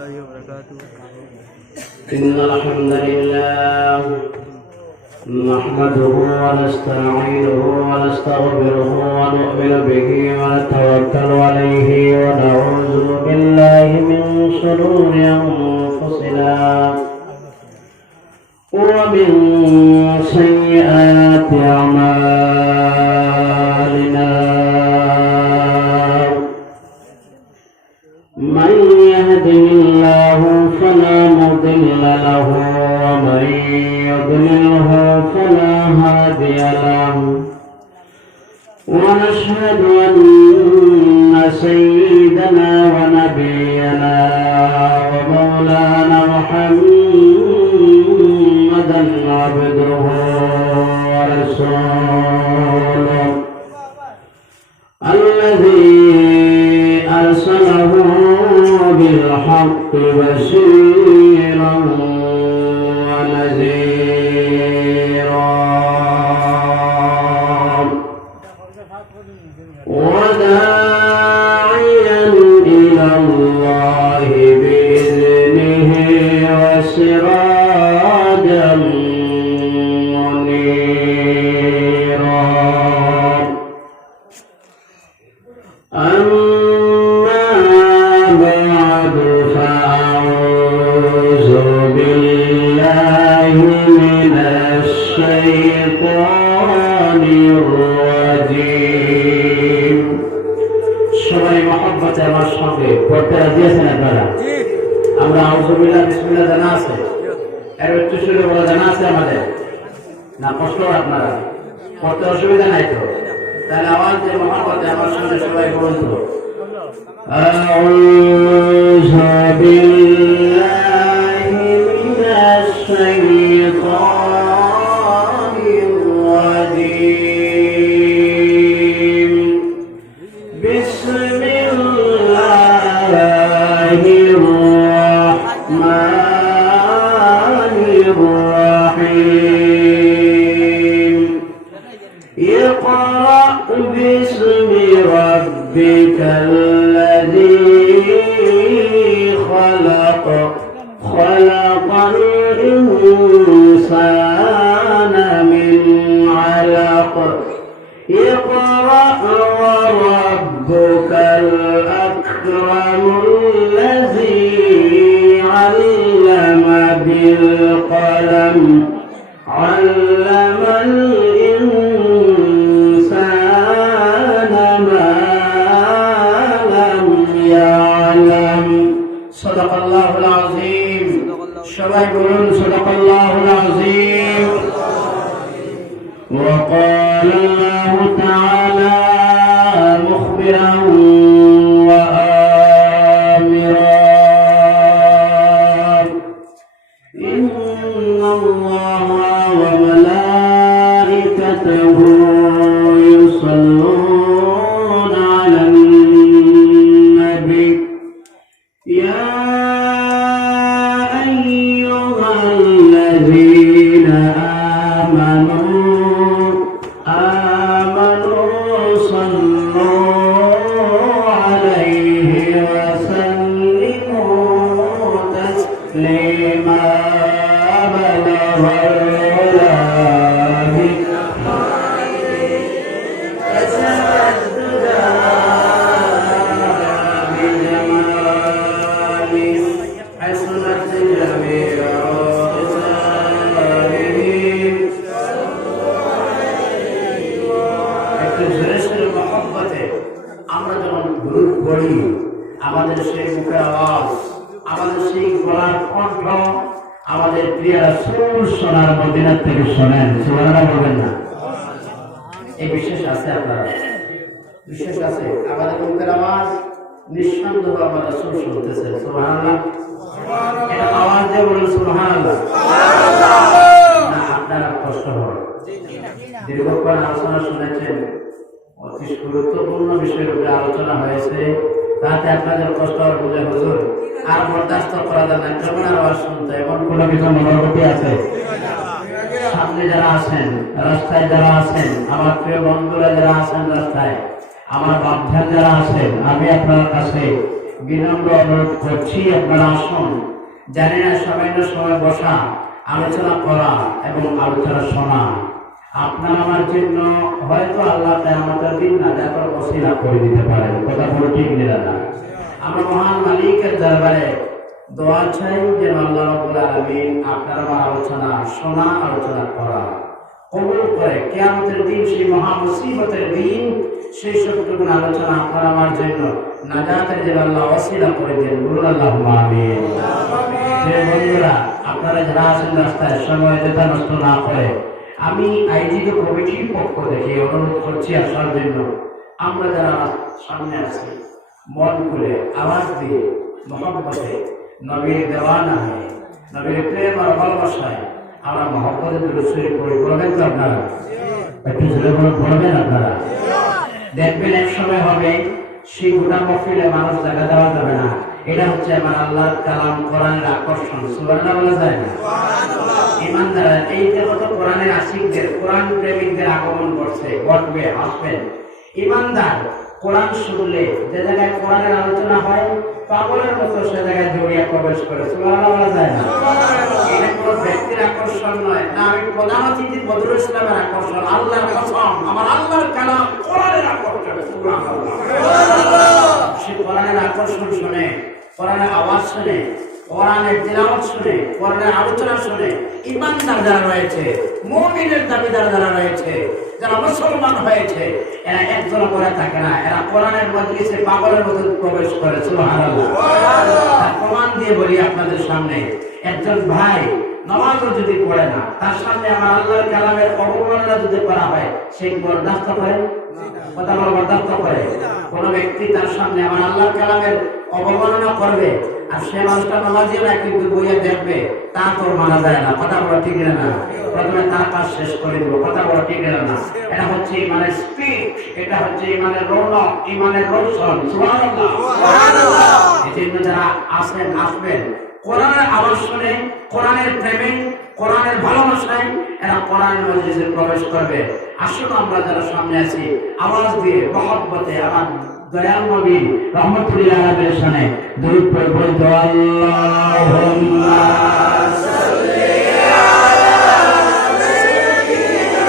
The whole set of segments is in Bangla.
الله وبركاته. إن الحمد لله نحمده ونستعينه ونستغفره ونؤمن به ونتوكل عليه ونعوذ بالله من شرور أنفسنا ومن سيئات أعمالنا من يهده الله فلا مضل له ومن يضلله فلا هادي له ونشهد أن سيدنا ونبينا ومولانا محمدا عبده ورسوله الذي أرسله بالحق بشيرا ونذيرا وداعيا إلى الله بإذنه وسراجا منيرا أما بعد فأعوذ بالله من الشيطان الرجيم সবাই মহব্বতে আমার সঙ্গে পড়তে রাজি আছেন আপনারা? আমরা আউযু বিল্লাহ বিসমিল্লাহ জানা আছে, এর একটু শুরু বলা জানা আছে আমাদের না? কষ্ট আপনারা পড়তে অসুবিধা নাই তো? তাহলে আওয়াজ দিয়ে মহব্বতে আমার সঙ্গে সবাই বলুন তো, আউযু বিল্লাহি মিনাশ শাইতানির রাজীম বিসমিল্লাহির রাহমানির রাহিম ইকরা বিসমি রাব্বিকাল خلق الإنسان من علق اقرأ وربك الأكرم الذي علم بالقلم علم الإنسان ما لم يعلم صدق الله العظيم সবাই বলুন صدق الله العظيم وقال الله تعالى مخبرا وآمرا إن الله وملائكته يصلون على النبي يا أيها الذين آمنوا صلوا عليه وسلموا تسليما بلغ العلا আমরা যখন গ্রুপ করি আমাদের সেই মুখের আওয়াজ, আমাদের সেই গলার কণ্ঠ আমাদের প্রিয়ারা সুর শোনার মদিনার থেকে শোনেন। সুবহানাল্লাহ বলবেন না? এই বিশেষ আছে, আপনারা বিশেষ আছে। আমাদের মুখের আওয়াজ নিঃসন্দেহ আমরা সুর শুনতেছে। সুবহানাল্লাহ, এটা আওয়াজ দিয়ে বলুন সুবহানাল্লাহ। না আপনারা কষ্ট হয়, দীর্ঘক্ষণ আলোচনা শুনেছেন, অতি গুরুত্বপূর্ণ বিষয়ের উপরে আলোচনা হয়েছে, তাতে আপনাদের কষ্ট আর বুঝে হুজুর আর বরদাস্ত করা যায় না, কেমন আওয়াজ শুনতে এমন কোনো কিছু মনোভূতি আছে? সামনে যারা আছেন, রাস্তায় যারা আছেন, আমার প্রিয় বন্ধুরা যারা আছেন রাস্তায়, আমার বাপধান যারা আছেন, আমি আপনার কাছে বিনম্র অনুরোধ করছি আপনারা আসুন। জানি না সামান্য সময় বসা, আলোচনা করা এবং আলোচনা শোনা আপনার আমার জন্য হয়তো আল্লাহ কিয়ামতের দিন নাজাতের ওসিলা করে দিতে পারেন। কথা বলে ঠিক না? আমরা মহান মালিকের দরবারে দোয়া চাই যে আল্লাহ রাব্বুল আলামিন আপনার আমার আলোচনা শোনা, আলোচনা করা কবুল করে কিয়ামতের দিন, সেই মহা মুসিবতের দিন সেই সবটুকু আলোচনা আপনার আমার জন্য নাজাতের জন্য আল্লাহ ওসিলা করে দেন। বলুন আল্লাহুম্মা আমিন। বন্ধুরা, আপনারা যারা আছেন রাস্তায় সময় যেটা নষ্ট না করে আমি আইজিকে কমিটির পক্ষ থেকে অনুরোধ করছি আসার জন্য। আমরা যারা সামনে আছি মন খুলে আওয়াজ দিয়ে মহব্বতে নবীর দেওয়ানা হয়ে নবীর প্রেম আর ভালোবাসায় আমরা মহব্বতের দুরূদ পড়ে পড়বেন তো আপনারা? একটু জোরে পড়বেন আপনারা। দেখবেন এক সময় হবে সেই গোটা মহফিলে মানুষ জায়গা দেওয়া যাবে না। এটা হচ্ছে আমার আল্লাহর কালাম, কোরআনের আকর্ষণ। সুবহানাল্লাহ বলা যায় না? ইমানদাররা এই জগতে কোরআনের আশিকদের, কোরআন প্রেমিকদের আগমন করছে, ঘটবে, আসবেন। ইমানদার কোরআন শুনলে যে জায়গায় কোরআনের আলোচনা হয় পাগলের মতো সে জায়গায় জড়িয়ে প্রবেশ করে। সুবহানাল্লাহ বলা যায় না? এটা কোনো ব্যক্তির আকর্ষণ নয়, না আমি প্রধান অতিথি বদরুল ইসলামের আকর্ষণ। আল্লাহর কসম, আমার আল্লাহর কালাম কোরআনের আকর্ষণ। সুবহানাল্লাহ। সে কোরআনের আকর্ষণ শুনে, কোরআনের আওয়াজ শুনে, কোরআনের তিলাওয়াত শুনে, কোরআনের আলোচনা শুনে ইমানদার যারা রয়েছে, মুমিনের দাবিদার যারা রয়েছে, যারা মুসলমান হয়েছে, এরা একজন করে থাকে না, এরা কোরআনের মজলিসে পাগলের মতো প্রবেশ করে। সুবহানাল্লাহ। প্রমাণ দিয়ে বলি আপনাদের সামনে, একজন ভাই নামাজও যদি পড়ে না, তার সামনে আমার আল্লাহর কালামের অবমাননা যদি করা হয়, সে বরদাস্ত করে? কথা বলা বরদাস্ত করে? কোন ব্যক্তি তার সামনে আমার আল্লাহর কালামের অবমাননা করবে আর সে মানুষটা নামাজি না কিন্তু বইয়ে দেখবে, তা তোর মানা যায় না। কথা বলা ঠিক না? প্রথমে তার কাজ শেষ করে দেবো। কথা বলা ঠিক না? এটা হচ্ছে ইমানের স্পিড, এটা হচ্ছে ইমানের রৌনক, ইমানের রৌশন। সুবহানাল্লাহ। এই জন্য যারা আসেন, আসবেন কোরআনের আওয়াজ শুনে, কোরআনের প্রেমে, কোরআনের ভালোবাসায় এরা কোরআনের মজলিসে প্রবেশ করবে। আসুন আমরা যারা সামনে আছি আওয়াজ দিয়ে মহব্বতে আমার দয়াল নবী রহমতুল্লাহ আলাইহির শানে দুরূদ পড়ব। আল্লাহুম্মা সাল্লি আলা সাইয়্যিদিনা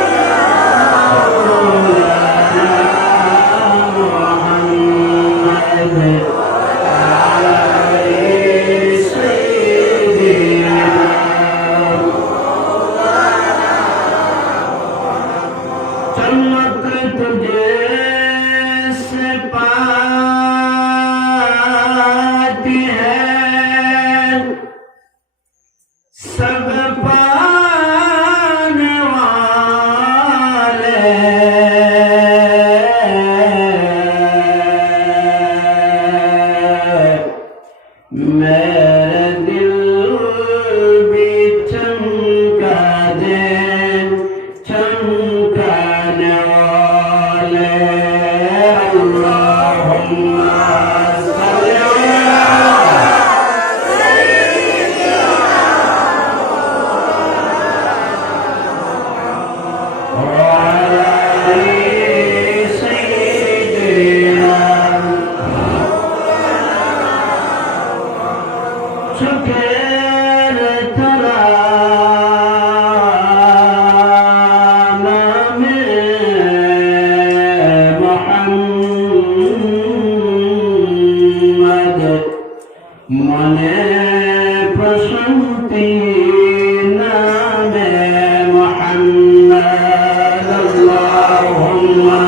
মুহাম্মাদ মনে প্রশান্তি নামে মুহাম্মদ। আল্লাহুম্মা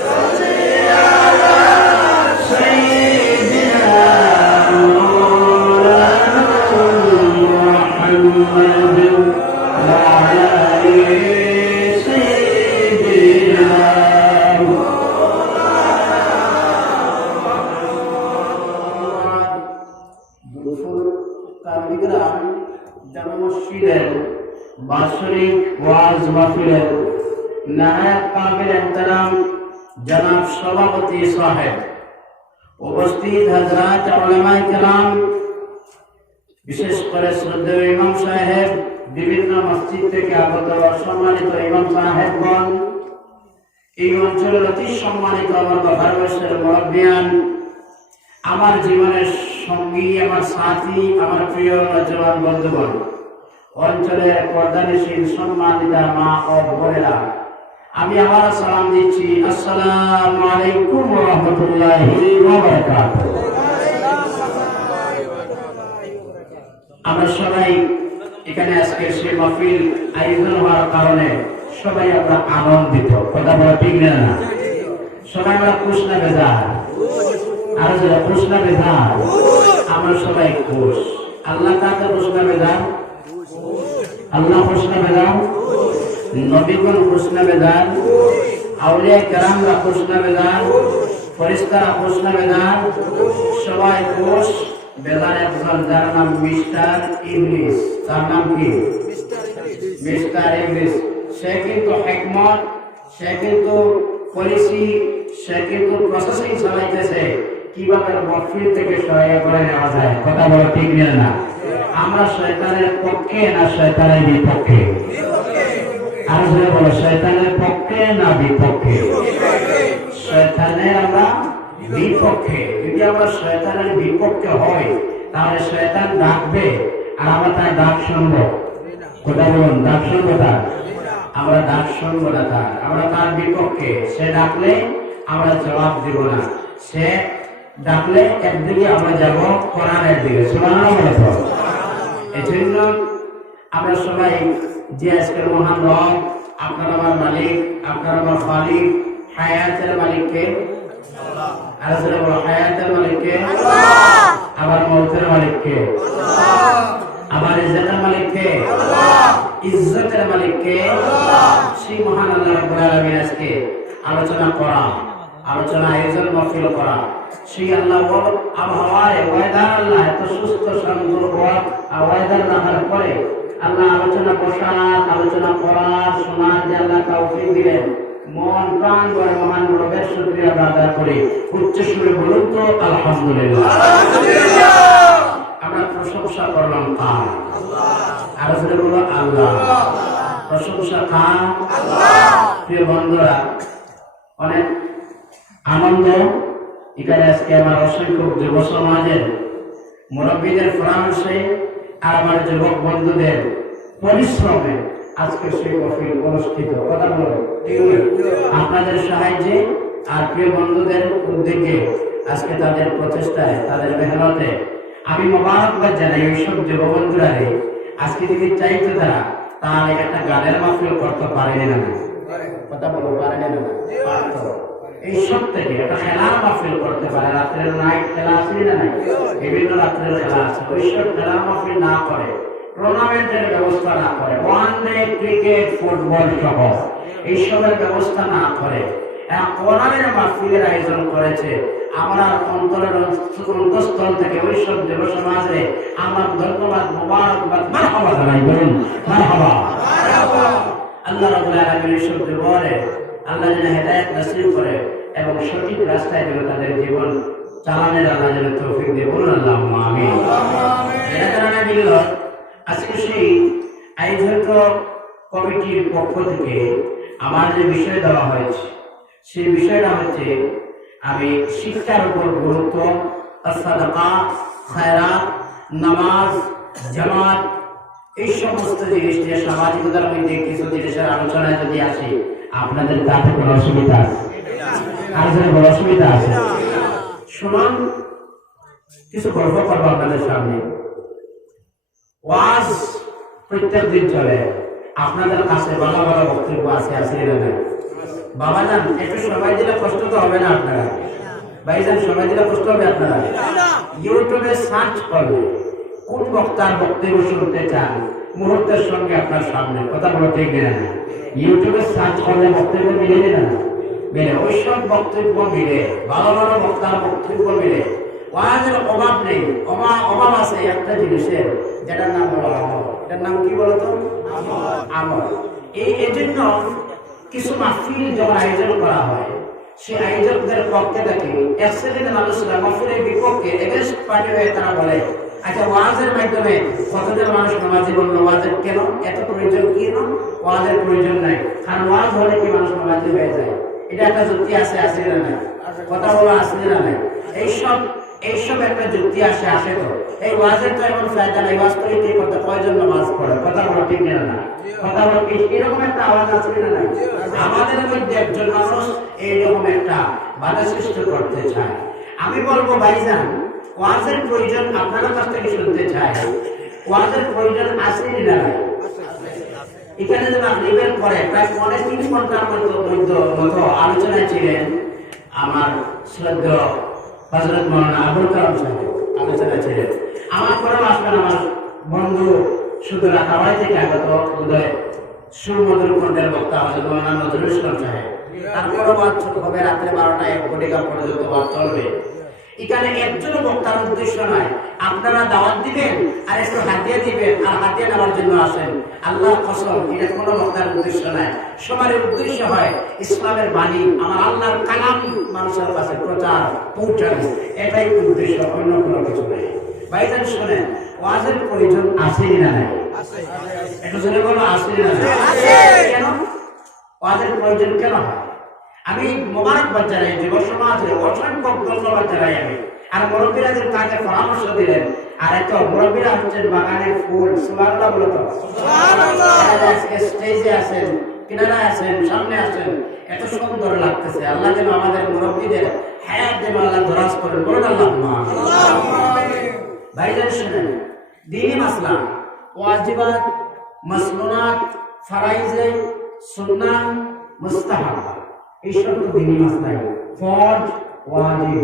সাল্লি আলা সাইয়্যিদিনা মুহাম্মদ ওয়া আলা আলি সাইয়্যিদিনা। বাৎসরিক ওয়াজ মাহফিলের নায়েব কাবিল এহতেরাম জনাব সভাপতি সাহেব, উপস্থিত হযরত উলামায়ে কেরাম, বিশেষ করে শ্রদ্ধেয় ইমাম সাহেব, বিভিন্ন মসজিদ থেকে আগত সম্মানিত ইমাম সাহেবগণ, এই অঞ্চলের অতি সম্মানিত আমার ভারতবর্ষের মুরব্বিয়ান, আমার জীবনের সঙ্গী, আমার সাথী, আমার প্রিয় নজওয়ান বন্ধুগণ, অঞ্চলের পর্দানিশীল সম্মানিতা মা ও বোনেরা, আমি আমার সালাম দিচ্ছি। আসসালামু আলাইকুম ওয়া রাহমাতুল্লাহি ওয়া বারাকাতুহু। আমরা সবাই এখানে আজকে সে মাহফিল আয়োজন হওয়ার কারণে সবাই আমরা আনন্দিত। কথা বলা ঠিক না? সবাই আমরা খুশ না বেজার? আর যারা খুশ না বেজার? আমরা সবাই খুশ। আল্লাহ কাকে খুশ না বেজার? আল্লাহ খুশ না বেজার? নবীগণ খুশ না বেজার? আউলিয়া কেরামরা খুশ না বেজার? ফেরেশতারা খুশ না বেজার? সবাই খুশ। বেজার একজন, যার নাম মিস্টার ইংলিশ। তার নাম কি? Mister English. সে কিন্তু হিকমত, সে কিন্তু পলিসি, সে কিন্তু প্রসেসিং চালাইতেছে কিভাবে মাহফিল থেকে সহায়তা করে নেওয়া যায়। কথা বলা ঠিক না? আমরা শয়তানের পক্ষে না শয়তানের বিপক্ষে? আর যারা বলো শয়তানের পক্ষে না বিপক্ষে? শয়তানের আমরা বিপক্ষে। যদি আমরা শয়তানের বিপক্ষে হই তাহলে শয়তান ডাকবে আর আমরা তার ডাক শুনবো। কথা বলুন, ডাক শুনবো তার? আমরা ডাক শুনবো না তার, আমরা তার বিপক্ষে। সে ডাকলে আমরা জবাব দিব না, সে ডাকলে একদিকে আমরা যাব কোরআনের দিকে। সুবহানাল্লাহ। এই জন্য আমরা সবাই যে আজকের মহান রব, আপনার আমার মালিক, আপনার আমার খালিক, হায়াতের মালিককে, আর যারা বলো হায়াতের মালিককে, আবার মৌতের মালিককে, আবার ইজ্জতের মালিককে, ইজ্জতের মালিককে, সেই মহান আল্লাহ রাব্বুল আলামিন আজকে আলোচনা করা, আলোচনা আয়োজন মাহফিল করা, সেই আল্লাহ আবহাওয়ায় ওয়েদার, আল্লাহ এত সুস্থ সুন্দর ওয়েদার রাখার পরে আল্লাহ আলোচনা বসার, আলোচনা করার, শোনার যে আল্লাহ তৌফিক দিলেন, মন প্রাণ করে মহান রবের শুকরিয়া আদায় করি। উচ্চ সুরে বলুন তো আলহামদুলিল্লাহ। আমরা প্রশংসা করলাম কার? আর যদি বলো আল্লাহ। প্রশংসা কার? প্রিয় বন্ধুরা, অনেক আনন্দ এখানে আজকে আমার অসংখ্য যুব সমাজের মুরব্বীদের পরামর্শে আর আমার যুবক বন্ধুদের পরিশ্রমে আজকে সেই মাহফিল অনুষ্ঠিত। কথা বলো, আপনাদের সাহায্যে আর প্রিয় বন্ধুদের উদ্যোগে আজকে তাদের প্রচেষ্টায়, তাদের মেহনতে আমি মোবারকবাদ জানাই ওইসব যুব বন্ধুরা। আজকে যদি চাইতো তারা, তাহলে একটা গানের মাহফিল করতে পারেনি না? কথা বলো, পারেনি না? এই সব থেকে একটা খেলার মাহফিল করতে পারে। রাত্রের নাইট খেলা আছে না? নাই, বিভিন্ন রাত্রের খেলা আছে। ওইসব খেলার মাহফিল না করে, টুর্নামেন্টের ব্যবস্থা না করে, ওয়ান ডে ক্রিকেট, ফুটবল সহ এইসবের ব্যবস্থা না করে কোরআনের মাহফিলের আয়োজন করেছে। আমরা অন্তরের অন্তঃস্থল থেকে ওইসব যুব সমাজে আমার ধন্যবাদ, মোবারকবাদ, মারহাবা জানাই। বলুন মারহাবা। আল্লাহ রাব্বুল আলামিন এইসব যুবকদের আল্লাহ যেন হেদায়েত নসিব করে এবং সঠিক রাস্তায় যেন তাদের জীবন চালানোর আল্লাহ যেন তৌফিক দিয়ে। বলুন আল্লাহুম্মা আমিন। আজকে সেই আয়োজিত কমিটির পক্ষ থেকে আমার যে বিষয় দেওয়া হয়েছে, সেই বিষয়টা হচ্ছে আমি শিক্ষার উপর গুরুত্ব, সাদাকা, খায়রাত, নামাজ, জামাত, এই সমস্ত জিনিস নিয়ে সামাজিকতার মধ্যে কিছু জিনিসের আলোচনায় যদি আসি, আপনাদের তাতে কোনো অসুবিধা আছে? আর কোনো অসুবিধা আছে? শুনুন, কিছু গল্প করবো আপনাদের সামনে। ওয়াজ প্রত্যেক দিন চলে, আপনাদের কাছে ভালো ভালো বক্তব্য আছে, আছে না? বাবা যান, একটু সময় দিলে কষ্ট তো হবে না আপনারা? ভাইজান, সময় দিলে কষ্ট হবে আপনারা? ইউটিউবে সার্চ করবে, কোন বক্তার বক্তব্য শুনতে চান, মুহূর্তের সঙ্গে আপনার সামনে। কথা বলো ঠিক না? ইউটিউবে সার্চ করলে বক্তব্য মিলে না? মিলে। ওইসব বক্তব্য মিলে, ভালো ভালো বক্তার বক্তব্য মিলে। ওয়াজের অভাব নেই, অভাব আছে একটা জিনিসের, যেটার নাম হলো আমল। এটার নাম কি বলতো? আমল। এই জন্য কিছু মাহফিল যখন আয়োজন করা হয়, সেই আয়োজকদের পক্ষে থেকে এক শ্রেণীর মানুষরা মাহফিলের বিপক্ষে এগেস্ট পার্টি হয়ে তারা বলে, আচ্ছা ওয়াজের মাধ্যমে কতজন মানুষ নামাজি বললো, ওয়াজের কেন এত প্রয়োজন? কি না, ওয়াজের প্রয়োজন নাই, কারণ ওয়াজ হলে কি মানুষ নামাজি হয়ে যায়? এটা একটা যুক্তি আছে, আছে না নাই? কথা বলা আছে না নাই? এইসব একটা যুক্তি আসে তো এই ওয়াজের তো এমন ফায়দা নাই, ওয়াজ করে কি করতে কয়জন নামাজ পড়ে, কথা বলো ঠিক না? কথা বলো এরকম একটা আওয়াজ আছে না নাই? আমাদের মধ্যে একজন মানুষ এইরকম একটা বাধা সৃষ্টি করতে চায়। আমি বলবো ভাইজান, ওয়াজের প্রয়োজন আপনার কাছ থেকে শুনতে চাই, ওয়াজের প্রয়োজন আছে না নাই? এখানে যে মাগরিবের পরে প্রায় 3 ঘন্টার মতো আলোচনায় ছিলেন আমার শ্রদ্ধেয় হযরত মাওলানা আবুল কালাম সাহেব, আলোচনা ছিলেন। আমার পরেও আসবেন আমার বন্ধু শুধু রাখাবাড়ি থেকে আগত উদয় সুমধুর কণ্ঠের বক্তা হযরত মাওলানা নজরুল ইসলাম সাহেব। তারপরে ওয়াজ ছোট হবে, রাত্রে 12টা 1 ঘটিকা পর্যন্ত ওয়াজ চলবে। এখানে একজনও বক্তার উদ্দেশ্য নয় আপনারা দাওয়াত দিবেন আর একটু হাতিয়া দিবেন আর হাতিয়া নেওয়ার জন্য আসেন, আল্লাহর কসম এটা কোনো বক্তার উদ্দেশ্য নয়। সবার উদ্দেশ্য হয় ইসলামের বাণী, আমার আল্লাহর কালাম মানুষের কাছে প্রচার পৌঁছানো, এটাই উদ্দেশ্য, অন্য কোনো কিছু নেই। ভাইজান শোনেন, ওয়াজের প্রয়োজন আছে না নাই? একটু জোরে বলো, আছে না নাই? কেন ওয়াজের প্রয়োজন কেন হয়? আমি মোবারকবাদ জানাই, যুব সমাজের অসংখ্য ধন্যবাদ জানাই আমি। আর মুরব্বীরা যে তাকে পরামর্শ দিলেন, আর এত মুরব্বীরা হচ্ছেন বাগানের ফুল, সুবহানাল্লাহ বলো তো, সুবহানাল্লাহ। স্টেজে আছেন, কিনারায় আছেন, সামনে আছেন, এত সুন্দর লাগতেছে। আল্লাহ যেন আমাদের মুরব্বীদের হায়াত যেন আল্লাহ দরাজ করেন, বলুন আল্লাহুম্মা আমিন। ভাইজান শুনেন, দ্বীনি মাসলা, ওয়াজিবাত, মাসনুনাত, ফারাইজে, সুন্নাহ, মুস্তাহাব, এইসব তো দ্বীনি মাসলা। ফরজ, ওয়াজিব,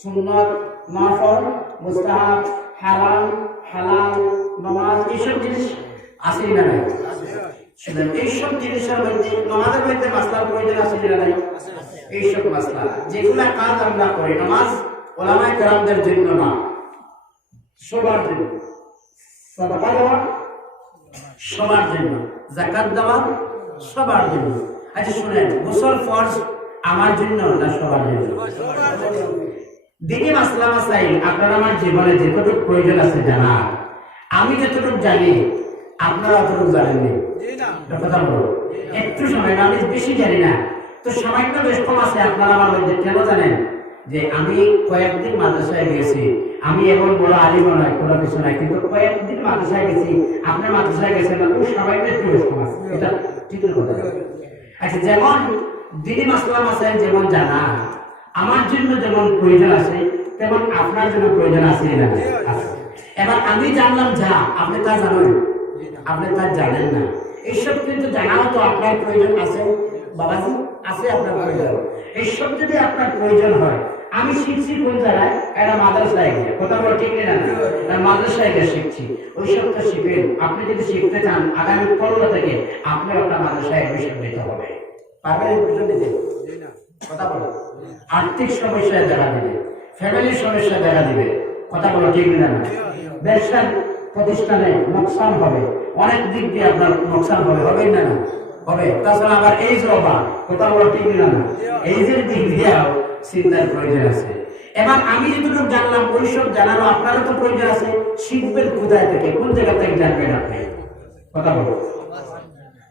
সুন্নাত, নফল, মুস্তাহাব, হারাম, হালাল, নামাজ, এইসব জিনিস আছে না নাই? শুনেন, এইসব জিনিসের মধ্যে নামাজের মধ্যে মাসলার প্রয়োজন আছে না নাই? এইসব মাসলা যেগুলা কাজ আমরা করি, নামাজ ওলামায়ে কেরামদের জন্য না, সবার জন্য। সাদাকা দেওয়া সবার জন্য, যাকাত দেওয়া সবার জন্য। আচ্ছা শুনেন, গোসল ফরজ আমার জন্য না সবার জন্য? দ্বীনি মাসলা মাসাইল আপনার আমার জীবনে যেটুকু প্রয়োজন আছে জানা, আমি যতটুকু জানি আপনারা অতটুকু জানেননি। কথা বলো, একটু সময়, আমি বেশি জানি না, তো সময়টা বেশ কম আছে আপনারা আমার মধ্যে। কেন জানেন? যে আমি কয়েকদিন মাদ্রাসায় গেছি, আমি এখন বড় আলিম নয়, কোনো কিছু নাই, কিন্তু কয়েকদিন মাদ্রাসায় গেছি, আপনার মাদ্রাসায় গেছেন না, ওই সময়টা একটু বেশ কম আছে, এটা ঠিক কথা। আচ্ছা, যেমন দ্বীনি মাসলা মাসাইল যেমন জানা আমার জন্য যেমন প্রয়োজন আছে, তেমন আপনার জন্য প্রয়োজন আছে না? এবার আমি জানলাম যা, আপনি তা জানেন, আপনি তা জানেন না, এইসব কিন্তু জানাও তো আপনার প্রয়োজন আছে বাবাজি, আছে আপনার প্রয়োজন। এইসব যদি আপনার প্রয়োজন হয়, আমি শিখছি কোন জায়গায়? একটা মাদ্রাসায় গিয়ে, কথা বলো ঠিক না? মাদ্রাসায় গিয়ে শিখছি, ওই সবটা শিখবেন। আপনি যদি শিখতে চান আগামী 15 থেকে আপনার একটা মাদ্রাসায় এডমিশন নিতে হবে, পারবেন এডমিশন নিতে? কথা বলো, আর্থিক সমস্যায় দেখা দিবে, ফ্যামিলির সমস্যা দেখা দিবে, কথা বলো ঠিক না? ব্যবসার প্রতিষ্ঠানে লোকসান হবে, অনেক দিক দিয়ে আপনার লোকসান হবে, হবে না? হবে। তাছাড়া আবার এইজ অভাব, কথা বলো ঠিক না? এইজের দিক দিয়েও চিন্তার প্রয়োজন আছে। এবার আমি যেটুকু জানলাম, ওইসব জানারও আপনারও তো প্রয়োজন আছে। শিখবেন কোথায় থেকে, কোন জায়গা থেকে জানবেন আপনি? কথা বলো,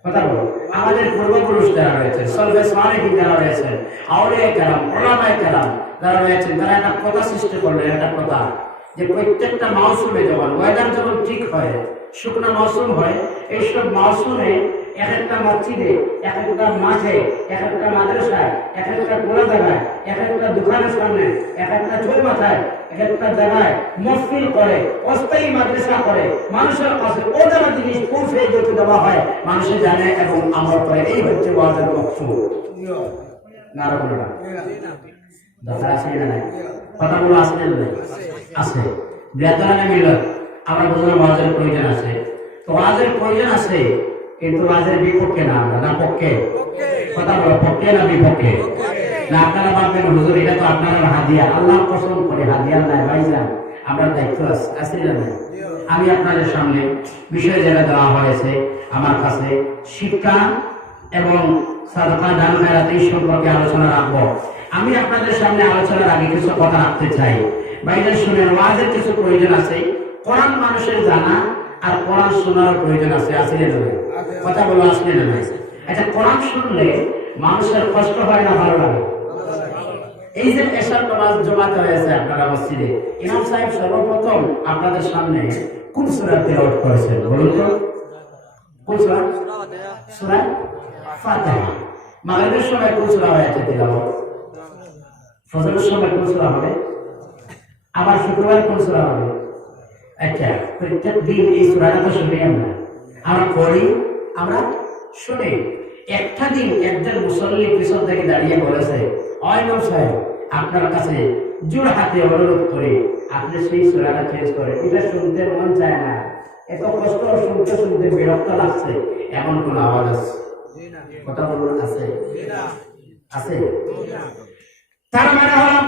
কথা বলো। আমাদের পূর্বপুরুষ যারা রয়েছে, সলভে সালেহীন যারা রয়েছে, আউলিয়া কেরাম, উলামায়ে কেরাম যারা রয়েছেন, তারা একটা কথা সৃষ্টি করলেন, একটা কথা যে প্রত্যেকটা মৌসুমে যখন ওয়েদার যখন ঠিক হয়, শুকনো মৌসুম হয়, এইসব মৌসুমে এক একটা মসজিদে, এক একটা মাঠে, এক একটা মাদ্রাসায়, এক একটা গোলা জায়গায়, এক একটা দোকানের সামনে, এক একটা চৌমাথায়, এক একটা জায়গায় মসজিদ করে, অস্থায়ী মাদ্রাসা করে, মানুষের কাছে ও যারা জিনিস পৌঁছে যেতে দেওয়া হয়, মানুষের জানে এবং আমল করে। এই হচ্ছে ওয়াজের মকসুদ। না বলো না, দরকার আছে না নাই? কথাগুলো আসলে আছে, বেতনে মিল আমরা বুঝলাম ওয়াজের প্রয়োজন আছে। তো ওয়াজের প্রয়োজন আছে, কিন্তু ওয়াজের বিপক্ষে না, আমরা না পক্ষে? কথা বলো, পক্ষে না বিপক্ষে? না আপনারা ভাববেন হুজুর এটা তো আপনারা হাদিয়া, আল্লাহ পছন্দ করে হাদিয়া নাই ভাইজান, আপনার দায়িত্ব আছে না নাই? আমি আপনাদের সামনে বিষয় যেটা দেওয়া হয়েছে আমার কাছে, শিক্ষা এবং সাদকা দান খায়রাত এই সম্পর্কে আলোচনা রাখবো। আমি আপনাদের সামনে আলোচনার আগে কিছু কথা রাখতে চাই। ভাইজান শুনেন, ওয়াজের কিছু প্রয়োজন আছে, কোরআন মানুষের জানা আর কোরআন শোনার প্রয়োজন আছে, আছে না? কথা বলো, আসলে না? আচ্ছা, কোরআন শুনলে মানুষের কষ্ট হয় না ভালো লাগে? এই যে এশার নামাজ জমাতে হয়েছে আপনারা মসজিদে, ইমাম সাহেব সর্বপ্রথম আপনাদের সামনে কোন সূরা তেলাওয়াত করেছেন বলুন তো? কোন সূরা? সূরা ফাতিহা। মাগরিবের সময় কোন সূরা হয়েছে তেলাওয়াত? ফজরের সময় কোন সূরা হবে? আবার শুক্রবার কোন সূরা হবে? আচ্ছা, প্রত্যেক দিন এই সূরাটা তো শুনি আমরা পড়ি, আমরা শুনি। একটা দিন একজন মুসল্লি পিছন থেকে দাঁড়িয়ে বলেছে, ইমাম সাহেব আপনার কাছে জোর হাতে অনুরোধ করে আপনি সেই সূরাটা চেঞ্জ করেন, এটা শুনতে মন চায় না, এত কষ্ট শুনতে শুনতে বিরক্ত লাগছে, এমন কোন আওয়াজ আছে? কথা বলুন, আছে? আছে? তার মানে হলো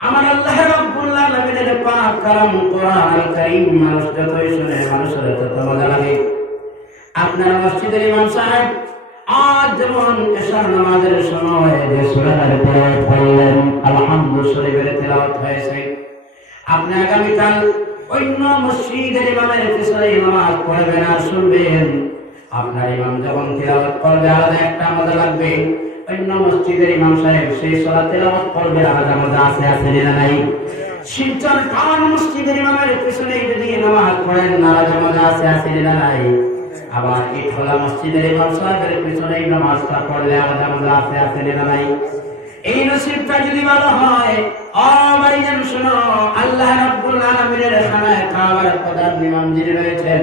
আমার আল্লাহ রাব্বুল আলামিনের পাক কালাম কোরআনুল কারীম মানুষ যতই শুনে মানুষের তত মজা লাগে। আপনার মসজিদের ইমাম সাহেব আজ যেমন এশার নামাজের সময় যে সূরার তেলাওয়াত করলেন, আলহামদুলিল্লাহ শরীফের তেলাওয়াত হয়েছে, আপনি আগামীকাল অন্য মসজিদের ইমামের পিছনে নামাজ পড়বেন আর শুনবেন। আপনার ইমাম যখন তেলাওয়াত করবে আলাদা একটা মজা লাগবে, অন্য মসজিদের ইমাম সাহেব সেই সূরা তেলাওয়াত করবে আলাদা মজা আছে, আছে না নাই? শিলচর কান মসজিদের ইমামের পিছনে যদি নামাজ পড়েন আলাদা মজা আছে, আছে না নাই? আবার ইটখোলা মসজিদের ইমাম সাহেবের পিছনে নামাজটা পড়লে আলাদা মজা আছে, আছে না নাই? এই নসিবটা যদি ভালো হয়, ভাইজান শোনো, আল্লাহ রাব্বুল আলামিনের খানায় খাবার প্রধান ইমাম যিনি রয়েছেন,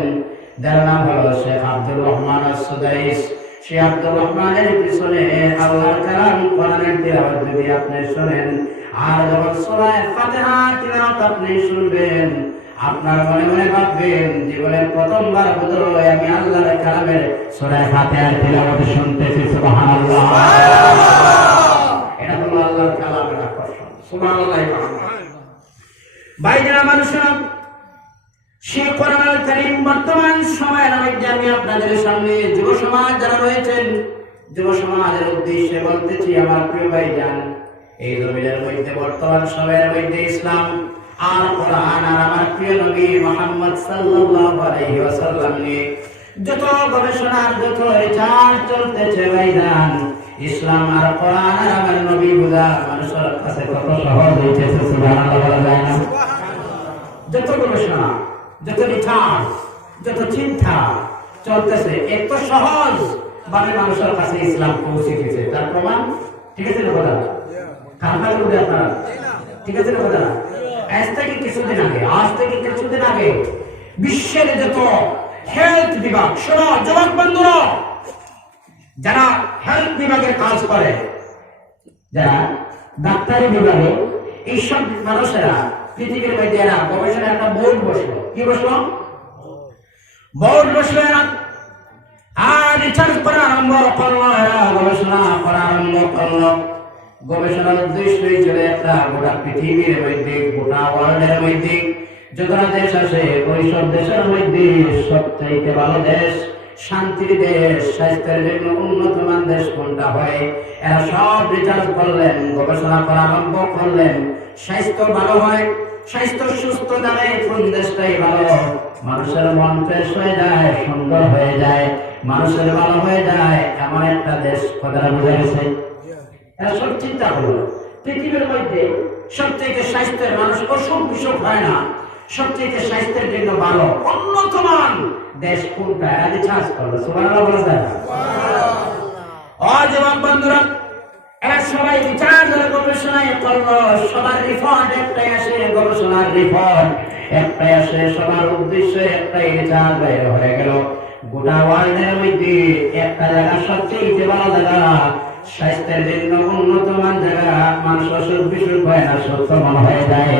যার নাম হলো শেখ আব্দুর রহমান আস-সুদাইস, সেই আব্দুর রহমানের পিছনে আল্লাহর কালাম কোরআনের তেলাওয়াত যদি আপনি শুনেন, আর যখন সূরা ফাতিহা তেলাওয়াত আপনি শুনবেন, আপনার মনে মনে ভাববেন জীবনের প্রথমবার বোধহয় আমি আল্লাহর কালামের সূরা ফাতিহার তেলাওয়াত শুনতেছি। সুবহানাল্লাহ, এটা হলো আল্লাহর কালামের আকর্ষণ। সুবহানাল্লাহ। ভাইজান আমার শুনুন, সেই কোরআনুল কারীম বর্তমান সময়ের মধ্যে আমি আপনাদের সামনে যুব সমাজ যারা রয়েছেন, যুব সমাজের উদ্দেশ্যে বলতেছি, আমার প্রিয় ভাইজান, এই জমিনের মধ্যে বর্তমান সময়ের মধ্যে ইসলাম আর কোরআন আর আমার প্রিয় নবী মুহাম্মদ সাল্লাল্লাহু আলাইহি ওয়াসাল্লাম নিয়ে যত গবেষণা, যত রিসার্চ চলতেছে ভাইজান, ইসলাম আর কোরআন আর আমার নবী বুঝা মানুষের কাছে কত সহজ হয়েছে। সুবহানাল্লাহ বলা যায় না? যত গবেষণা, যত রিসার্চ, যত চিন্তা চলতেছে, এত সহজ ভাবে মানুষের কাছে ইসলাম পৌঁছে গেছে, তার প্রমাণ ঠিক আছে না কথা? কারণ আপনারা ঠিক আছে না কথা? আজ থেকে কিছুদিন আগে বিশ্বের যত হেলথ বিভাগ, শোনো যুবক বন্ধুরা, যারা হেলথ বিভাগে কাজ করে, যারা ডাক্তারি বিভাগে, এইসব মানুষেরা পৃথিবীর মধ্যে এরা গবেষণা একটা বোর্ড বসলো। কি বসলো? বোর্ড বসলো। এরা আর রিসার্চ করা আরম্ভ করলো, এরা গবেষণা করা আরম্ভ করলো। গবেষণার উদ্দেশ্যই ছিল একটা গোটা পৃথিবীর মধ্যে, গোটা ওয়ার্ল্ডের মধ্যে যতটা দেশ আছে, ওই সব দেশের মধ্যে সবচাইতে ভালো দেশ, শান্তির দেশ, স্বাস্থ্যের জন্য উন্নত মান দেশ কোনটা হয়, এরা সব রিসার্চ করলেন, গবেষণা করা আরম্ভ করলেন। স্বাস্থ্য ভালো হয়, স্বাস্থ্য সুস্থ থাকে কোন দেশটাই ভালো, মানুষের মন ফ্রেশ হয়ে যায়, সুন্দর হয়ে যায়, মানুষের ভালো হয়ে যায়, এমন একটা দেশ কথাটা বোঝা গেছে। এরা সব চিন্তা করলো পৃথিবীর মধ্যে সবচেয়ে স্বাস্থ্যের, মানুষ অসুখ বিসুখ হয় না, সবচেয়ে স্বাস্থ্যের জন্য ভালো উন্নত মান দেশ কোনটা, এরা রিসার্চ করলো। সুবহানাল্লাহ বলা যায়? যুবক বন্ধুরা, এরা সবাই রিসার্চ আর গবেষণায় করলো, সবার রিপোর্ট একটাই আসে, গবেষণার রিপোর্ট একটাই আসে, সবার উদ্দেশ্য একটাই, রিসার্চ বাইরে হয়ে গেল। গোটা ওয়ার্ল্ডের মধ্যে একটা জায়গা সবচেয়ে ভালো জায়গা, স্বাস্থ্যের জন্য উন্নত মান জায়গা, মানুষ অসুখ বিসুখ হয় না, সুস্থ মন হয়ে যায়।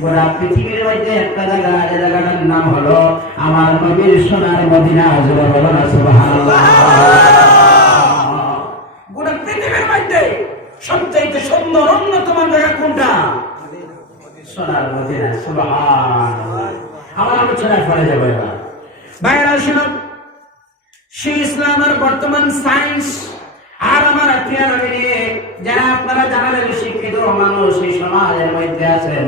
গোটা পৃথিবীর মধ্যে একটা জায়গা, যে জায়গাটার নাম হলো আমার নবীর সোনার মদিনা। জোরে বলো না সুবহানাল্লাহ। গোটা পৃথিবীর মধ্যে সবচেয়ে সুন্দর উন্নত মান জায়গা কোনটা? সোনার মদিনা। সুবহানাল্লাহ। আমার আলোচনায় পড়ে যাবে এবার। ভাইরা শুনুন, সেই ইসলামের বর্তমান সায়েন্স আর আমার প্রিয় নবী যারা আপনারা জানেন শিক্ষিত মানুষ এই সমাজের মধ্যে আছেন,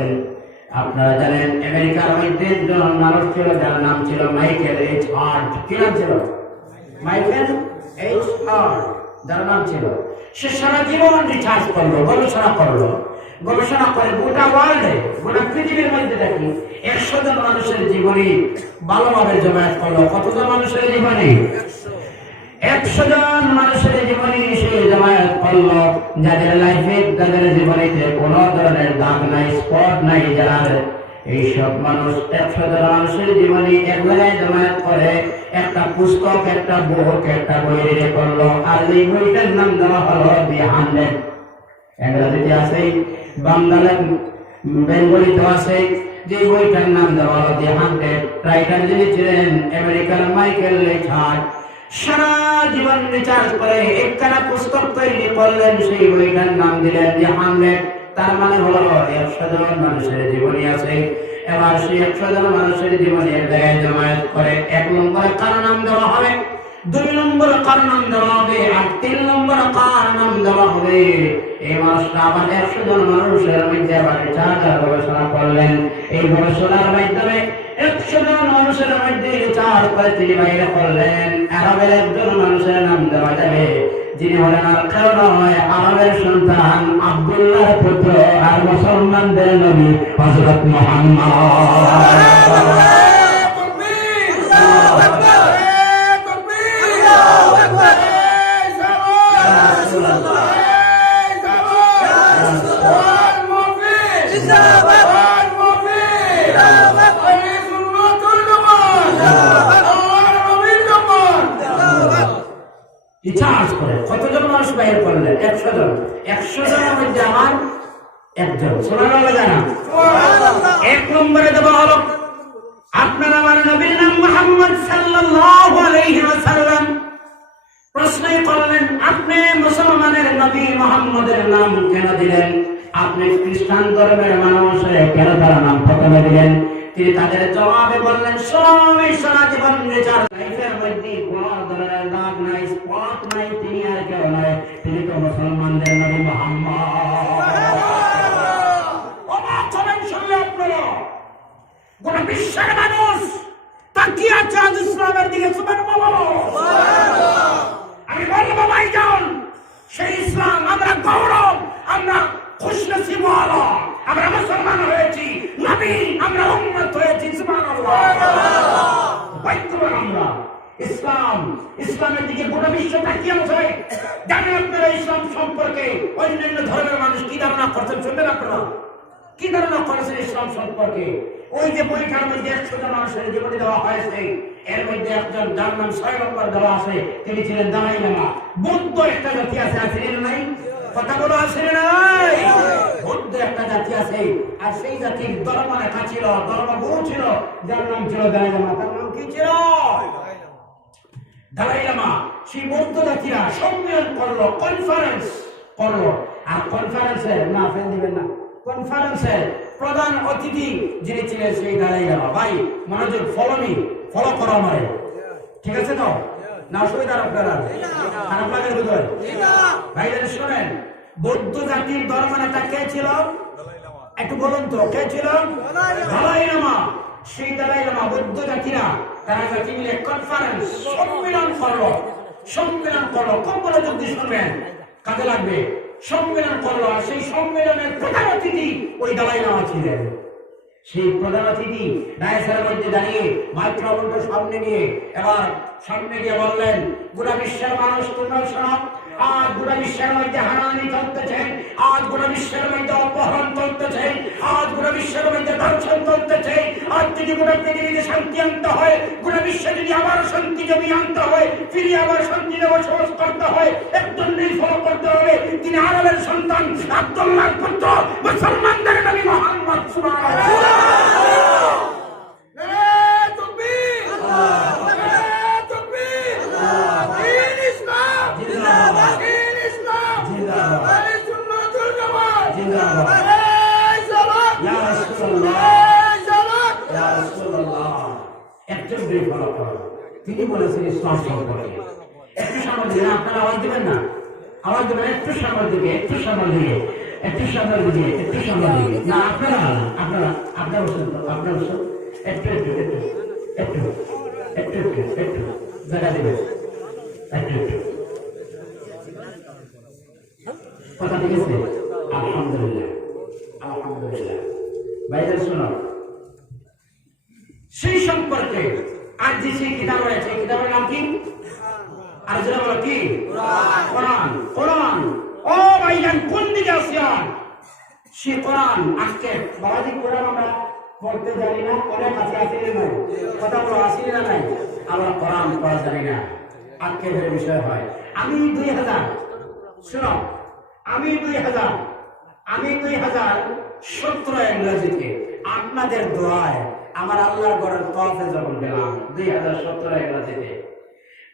আপনারা জানেন আমেরিকার মধ্যে একজন মানুষ ছিল যার নাম ছিল মাইকেল এইচ হার্ট। কি নাম ছিল? Michael H heart. যার নাম ছিল, সে সারা জীবন রিসার্চ করলো, গবেষণা করে গোটা ওয়ার্ল্ডে, গোটা পৃথিবীর মধ্যে দেখি 100 জন মানুষের জীবনী ভালোভাবে জমায়েত করলো। কতজন মানুষের জীবনী? 100 জন মানুষের জীবনী সে জমায়েত করলো, যাদের লাইফে, যাদের জীবনীতে কোনো ধরনের দাগ নাই, স্পট নাই, যারা এইসব মানুষ 100 জন মানুষের জীবনী এক জায়গায় জমায়েত করে একটা পুস্তক, একটা বুক, একটা বই রেডি করলো। আর এই বইটার নাম দেওয়া হলো দি 100। ইংরেজিতে আছে, বাংলা বেঙ্গলিতে আছে, যে বইটার নাম দেওয়া হলো দি 100। রাইটার যিনি ছিলেন আমেরিকার মাইকেল লেথার, সারা জীবন রিসার্চ করে একখানা পুস্তক তৈরি করলেন, সেই বইটার নাম দিলেন দি 100। তার মানে হলো 100 জন মানুষের জীবনী আছে। এবার সেই 100 জন মানুষের জীবনী এক জায়গায় জমায়েত করে 1 নম্বরে কার নাম দেওয়া হবে, 2 নম্বরে কার নাম দেওয়া হবে, আর 3 নম্বরে কার নাম দেওয়া হবে। এই মানুষটা আবার 100 জন মানুষের মধ্যে আবার গবেষণা করলেন। এই গবেষণার মাধ্যমে 100 জন মানুষের মধ্যে বিচার করে তিনি বাইরে করলেন আরবের একজন মানুষের নাম দেওয়া যাবে, যিনি হলেন আর কেউ নয়, আরবের সন্তান, আব্দুল্লাহর পুত্র, আর মুসলমানদের নবী হযরত মুহাম্মদ। রিসার্চ করে কতজন মানুষ বাইর করলেন? 100 জন। 100 জনের মধ্যে আমার একজন। সুবহানাল্লাহ জানা। 1 নম্বরে দেওয়া হলো আপনার আমার নবীর নাম মুহাম্মদ সাল্লাল্লাহু আলাইহি ওয়াসাল্লাম। প্রশ্ন করলেন, আপনি মুসলমানের নবী মুহাম্মদের নাম কেন দিলেন? আপনি খ্রিস্টান ধর্মের মানুষের কেন তার নাম প্রথমে দিলেন? তিনি তাদের জবাবে বললেন, সবাই সারা জীবন রিসার্চ লাইফের মধ্যে কোনো ধরনের দাগ নাই, স্পট নাই, তিনি আর কেউ নয়, তিনি তো মুসলমানদের নবী মুহাম্মদ। অবাক হবেন শুনলে আপনারা, গোটা বিশ্বের মানুষ তাকিয়ে আছে আজ ইসলামের দিকে। সুবহানাল্লাহ। আমি বলবো ভাইজান, সেই ইসলাম আমরা গৌরব, আমরা খুশনসিব ওয়ালা, আমরা মুসলমান হয়েছি, নবী আমরা উম্মত হয়েছি। সুবহানাল্লাহ। ভাইজান আমরা ইসলামের দিকে গোটা বিশ্ব তাকিয়ে আছে। জানেন আপনারা ইসলাম সম্পর্কে অন্যান্য ধর্মের মানুষ কি ধারণা করছেন? শুনবেন আপনারা কি ধারণা করেছেন ইসলাম সম্পর্কে? ওই যে পরীক্ষার মধ্যে 100 জন মানুষের জীবনী দেওয়া হয়েছে, এর মধ্যে একজন যার নাম 6 নম্বর দেওয়া আছে, তিনি ছিলেন দালাই লামা। বৌদ্ধ একটা জাতি আছে, আছে নাই? কথা বলো, আছে নাই? বৌদ্ধ একটা জাতি আছে, আর সেই জাতির ধর্মরেখা ছিল, ধর্মগুরু ছিল, যার নাম ছিল দালাই লামা। তার নাম কি ছিল? দালাই লামা। সেই বৌদ্ধ জাতিরা সম্মেলন করলো, কনফারেন্স করলো। আর কনফারেন্সের না ফেল দিবেন না, কনফারেন্সের প্রধান অতিথি যিনি ছিলেন সেই দালাই লামা। ভাই মনোযোগ, ফলো করো আমারে, ঠিক আছে তো? না অসুবিধা আপনারা খারাপ লাগার বোধহয়? ভাই শোনেন, বৌদ্ধ জাতির ধর্মনেতা কে ছিল? একটু বলুন তো, কে ছিল? দালাই লামা। সেই দালাই লামা বৌদ্ধ জাতিরা তারা জাতি মিলে কনফারেন্স, সম্মেলন করলো। খুব মনোযোগ দিয়ে শুনবেন, কাজে লাগবে। সম্মেলন করলো, আর সেই সম্মেলনের প্রধান অতিথি ওই দালাই লামা ছিলেন। সেই প্রধান অতিথি ডায়াসের মধ্যে দাঁড়িয়ে মাইক্রোফোনটা সামনে নিয়ে এবার সামনে গিয়ে বললেন, গোটা বিশ্বের মানুষ তোমরা শোনো, আজ গোটা বিশ্বের মধ্যে হানাহানি চলতেছে, আজ গোটা বিশ্বের মধ্যে অপহরণ চলতেছে, আজ গোটা বিশ্বের মধ্যে ধর্ষণ চলতেছে। আজ যদি গোটা পৃথিবীতে শান্তি আনতে হয়, গোটা বিশ্বে যদি আবার শান্তি জমি আনতে হয়, ফিরে আবার শান্তিতে বসবাস করতে হয়, একজনই ফলো করতে হবে, তিনি আরবের সন্তান, আব্দুল্লাহর পুত্র, মুসলমানদের নবী মুহাম্মদ। সুবহানাল্লাহ। তিনি বলেছেন ইসলাম সম্পর্কে একটু সামনে দিকে, আপনারা আওয়াজ দেবেন না, আওয়াজ দেবেন একটু সামনে দিকে, একটু সামনে দিকে, একটু সামনে দিকে, একটু সামনে দিকে। না আপনারা আপনার একটু একটু একটু একটু একটু একটু একটু জায়গা দেবেন, একটু একটু কথা ঠিক আছে? আলহামদুলিল্লাহ, আলহামদুলিল্লাহ। ভাইদের শোনো, সেই সম্পর্কে আজ যে সেই কিতাব রয়েছে, কিতাবের নাম কি? আর যেটা বলো কি? কোরআন। কোরআন ও ভাইজান কোন দিকে আসিয়ান? সে কোরআন আজকে বাবাজি কোরআন আমরা পড়তে জানি না, অনেক কাছে আসিলে নাই, কথা বলো আসিলে না নাই, আমরা কোরআন পড়া জানি না, আজকে বিষয় হয়। আমি 2000 শোনো, আমি 2017 ইংরেজিতে আপনাদের দোয়ায় আমার আল্লাহর ঘরের তরফে যখন গেলাম 2017 ইংরেজিতে,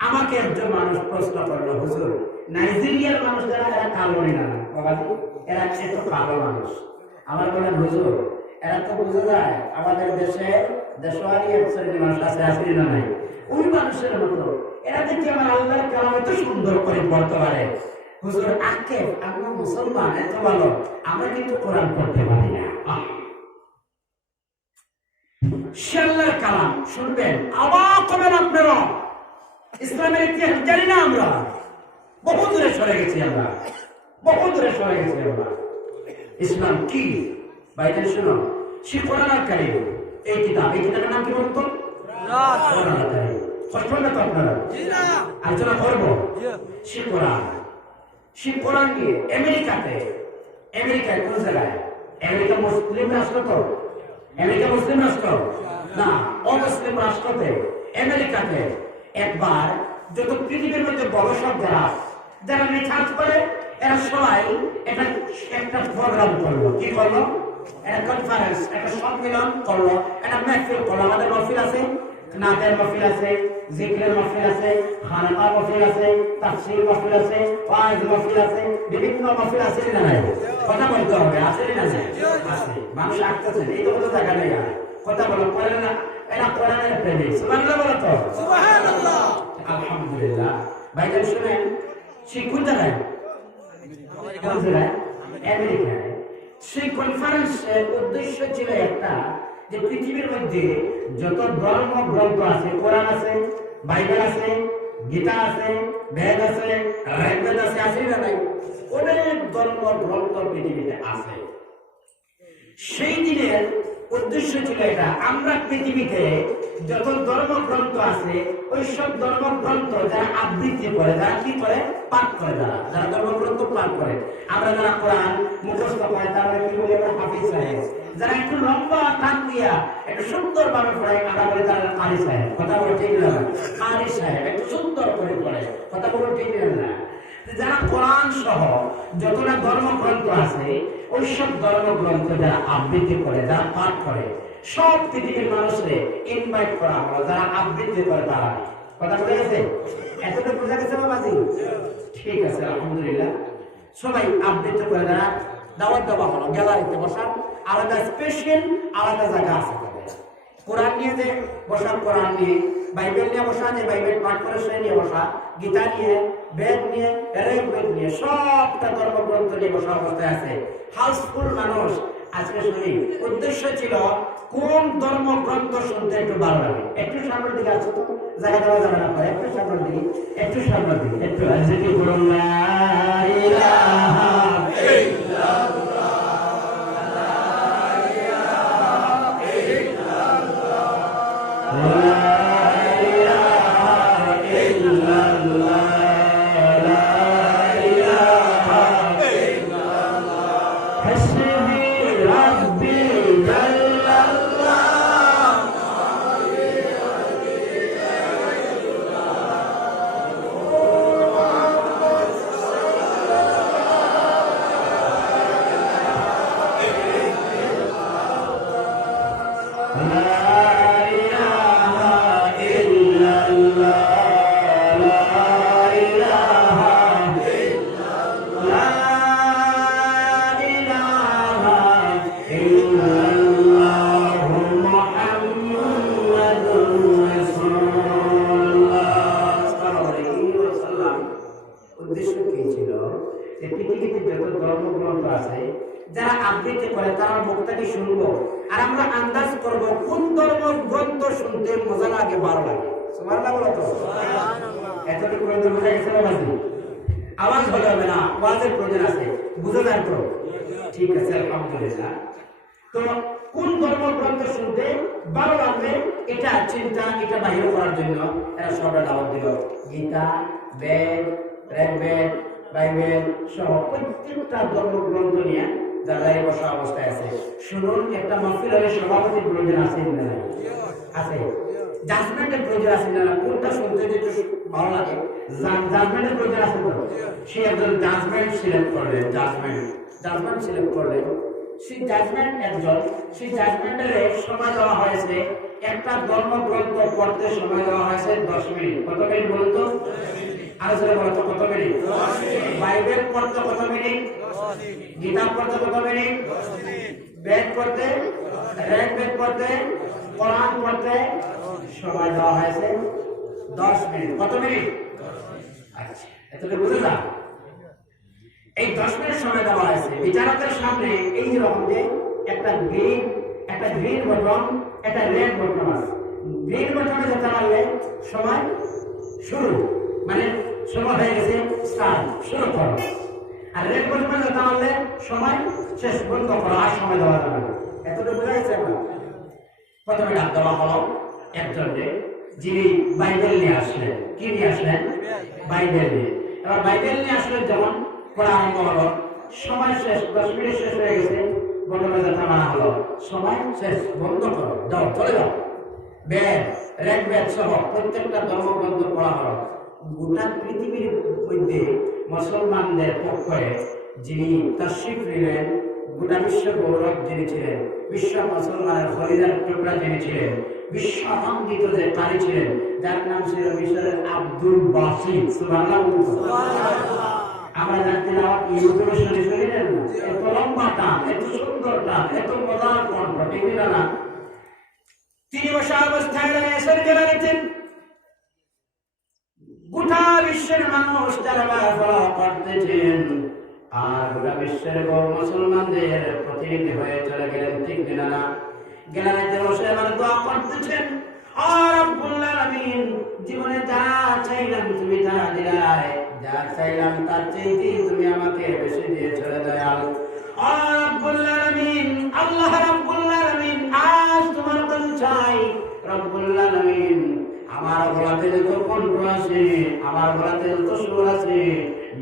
আমাকে একজন মানুষ প্রশ্ন করলো, হুজুর নাইজেরিয়ার মানুষ যারা এরা কালো না, বাবাজি এরা এত কালো মানুষ। আমার বলেন হুজুর এরা তো বোঝা যায় আমাদের দেশে দেশওয়ারি এক শ্রেণীর মানুষ আছে, আসলে না নাই, ওই মানুষের মতো এরা দেখি আমার আল্লাহর কালাম এত সুন্দর করে পড়তে পারে। হুজুর আজকে আমরা মুসলমান এত ভালো, আমরা কিন্তু কোরআন পড়তে পারি না। সে আল্লাহর কালাম শুনবেন, অবাক হবেন আপনারা। ইসলামের ইতিহাস জানি না আমরা, বহু দূরে সরে গেছি আমরা, বহু দূরে সরে গেছি আমরা। ইসলাম কি ভাইদের শোনো, সে কোরআন কারীম, এই কিতাব, এই কিতাবের নাম কি বলতো? কোরআন কারীম। কষ্ট হবে তো আপনারা? আলোচনা করবো। সে কোরআন, সে কোরআন নিয়ে আমেরিকায় কোন জায়গায়? আমেরিকা মুসলিম রাষ্ট্র তো? আমেরিকা মুসলিম রাষ্ট্র না, অমুসলিম রাষ্ট্রতে আমেরিকাতে একবার যত পৃথিবীর মধ্যে গবেষক যারা রিসার্চ করে, এরা সবাই একটা প্রোগ্রাম করলো। কি করলো? একটা কনফারেন্স, একটা সম্মেলন করলো, একটা মাহফিল করলো। আমাদের মাহফিল আছে, নাতের মাহফিল আছে, জিকিরের মাহফিল আছে, খানাকা মাহফিল আছে, তাফসীর মাহফিল আছে, ওয়াজ মাহফিল আছে, বিভিন্ন মাহফিল আছে না নাই? কথা বলতে হবে, আছে না নাই? আছে। মানুষ আসতেছে, এই তো কোনো জায়গা নেই। কথা বলো, করেন না, এরা কোরআনের প্রেমী। সুবহানাল্লাহ বলো তো। সুবহানাল্লাহ, আলহামদুলিল্লাহ। ভাইজান শুনেন, সে কোন জায়গায়? আমেরিকায়। সেই কনফারেন্সের উদ্দেশ্য ছিল একটা, যে পৃথিবীর মধ্যে যত ধর্ম গ্রন্থ আছে, কোরআন আছে, বাইবেল আছে, গীতা আছে, বেদ আছে, ঋগ্বেদ আছে, আছে না নাই? অনেক ধর্ম গ্রন্থ পৃথিবীতে আছে। সেই দিনের উদ্দেশ্য ছিল এটা, আমরা পৃথিবীতে যত ধর্মগ্রন্থ আছে ওই সব ধর্মগ্রন্থ যারা আবৃত্তি করে, যারা কি করে, পাঠ করে, যারা ধর্মগ্রন্থ পাঠ করে, আমরা যারা কোরআন মুখস্থ করে তারা কি বলি? আমরা হাফিজ সাহেব। যারা একটু লম্বা টান দিয়া একটু সুন্দর ভাবে পড়ে, আমরা বলি তারা কারি সাহেব। কথা বলে ঠিক না? কারি সাহেব একটু সুন্দর করে পড়ে, কথা বলে ঠিক না? যারা কোরআন সহ যতটা ধর্মগ্রন্থ আছে ওই সব ধর্মগ্রন্থ যারা আবৃত্তি করে, যারা পাঠ করে, সব পৃথিবীর মানুষকে ইনভাইট করা হলো, যারা আবৃত্তি করে তারা। কথা বলে গেছে? এতটা বোঝা গেছে বাবাজি? ঠিক আছে, আলহামদুলিল্লাহ। সবাই আবৃত্তি করে যারা দাওয়াত দেওয়া হলো, গ্যালারিতে বসার আলাদা স্পেশাল আলাদা জায়গা আছে। কোরআন নিয়ে যে বসা, কোরআন নিয়ে, বাইবেল নিয়ে বসা, যে বাইবেল পাঠ করে সে নিয়ে বসা, গীতা নিয়ে, বেদ নিয়ে, ঋগ্বেদ নিয়ে, সবটা ধর্মগ্রন্থ নিয়ে বসা অবস্থায় আছে। হাউসফুল মানুষ আজকে শুনি। উদ্দেশ্য ছিল কোন ধর্মগ্রন্থ শুনতে একটু ভালো লাগে। একটু সামনের দিকে আছে তো, জায়গা দেওয়া যাবে না, একটু সামনের দিকে, একটু সামনের দিকে, একটু আজকে বলুন লা ইলাহা ইল্লাল্লাহ। যারা আবৃত্তি করে তারা বক্তাকে শুনবো, আর আমরা আন্দাজ করবো কোন ধর্ম গ্রন্থ শুনতে মজা লাগে, ভালো লাগে। সুবহানাল্লাহ বলো তো। এতটুকু বোঝা গেছে? আওয়াজ হলে হবে না, ওয়াজের প্রয়োজন আছে। বুঝা যায় তো? ঠিক আছে, আলহামদুলিল্লাহ। তো কোন ধর্মগ্রন্থ শুনতে ভালো লাগবে এটা চিন্তা, এটা বাহির করার জন্য এরা সবাই দাওয়াত দিল। গীতা, বেদ, ঋগ্বেদ, বাইবেল সহ প্রত্যেকটা ধর্মগ্রন্থ নিয়ে যারা এই বসা অবস্থায় আছে শুনুন। একটা মাহফিলের সভাপতি প্রয়োজন আছে না? আছে। জাজমেন্টের প্রয়োজন আছে না? কোনটা শুনতে যেতে ভালো লাগে? জাজমেন্টের প্রয়োজন আছে তো? সে একজন জাজমেন্ট সিলেক্ট করলেন, জাজমেন্ট সিলেক্ট করলেন। সেই জাজমেন্ট একজন, সেই জাজমেন্টের সময় দেওয়া হয়েছে, একটা ধর্মগ্রন্থ পড়তে সময় দেওয়া হয়েছে 10 মিনিট। কত মিনিট বলুন তো? আলোচনা বলতো কত মিনিট? বাইবেল পড়তে কত মিনিট? গীতা পড়তে কত মিনিট? বেদ পড়তে, ঋগ্বেদ পড়তে, কোরআন পড়তে সময় দেওয়া হয়েছে 10 মিনিট। কত মিনিট? আচ্ছা, এতটা বুঝে না? এই 10 মিনিট সময় দেওয়া হয়েছে। বিচারকের সামনে এই রকম যে একটা গ্রিন বটন, একটা রেড বটন আছে। গ্রিন বটনে যেতে পারলে সময় শুরু, মানে সময় হয়ে গেছে, স্টার্ট, শুরু করো। আর রেড বটনে যেতে পারলে সময় শেষ, বন্ধ করো, আর সময় দেওয়া যাবে না। এতটা বোঝা গেছে? প্রথমে ডাক দেওয়া হলো একজনকে, যিনি বাইবেল নিয়ে আসলেন। কি নিয়ে আসলেন? বাইবেল নিয়ে। এবার বাইবেল নিয়ে আসলেন যখন পড়া আরম্ভ হলো, সময় শেষ, 10 মিনিট শেষ হয়ে গেছে, বটনে যেতে মানা হলো, সময় শেষ, বন্ধ করো, যাও, চলে যাও। বেদ, ঋগ্বেদ সহ প্রত্যেকটা ধর্মগ্রন্থ পড়া হলো। গোটা পৃথিবীর মধ্যে মুসলমানদের পক্ষে যিনি তাশরিফ নিলেন, গোটা বিশ্ব গৌরব যিনি ছিলেন, বিশ্ব মুসলমানের হলিদার টুকরা যিনি ছিলেন, বিশ্ব আনন্দিত যে কারি ছিলেন, যার নাম ছিল মিশরের আব্দুল বাসিত। সুবহানাল্লাহ। আমরা জানতে যাওয়া ইউটিউবে শুনেছিলেন না? এত লম্বা টান, এত সুন্দর টান, এত মজার কণ্ঠ, ঠিক না? তিনি বসা অবস্থায় এসে গেলেন, গোটা বিশ্বের মানুষ তারা ফলো করতেছেন, আর গোটা বিশ্বের মুসলমানদের প্রতিনিধি হয়ে চলে গেলেন, ঠিক না? গেলেন বসে এবার দোয়া করতেছেন, আর রব্বুল আলামিন জীবনে যা চাইলাম তুমি তা দিলাই, যা চাইলাম তার চাইতে তুমি আমাকে বেশি দিয়ে চলে দয়াল। আর রব্বুল আলামিন, আল্লাহ রব্বুল আলামিন, আজ তোমার কাছে চাই রব্বুল আলামিন, আমার গলাতে যত কণ্ঠ আছে, আমার গলাতে যত সুর আছে,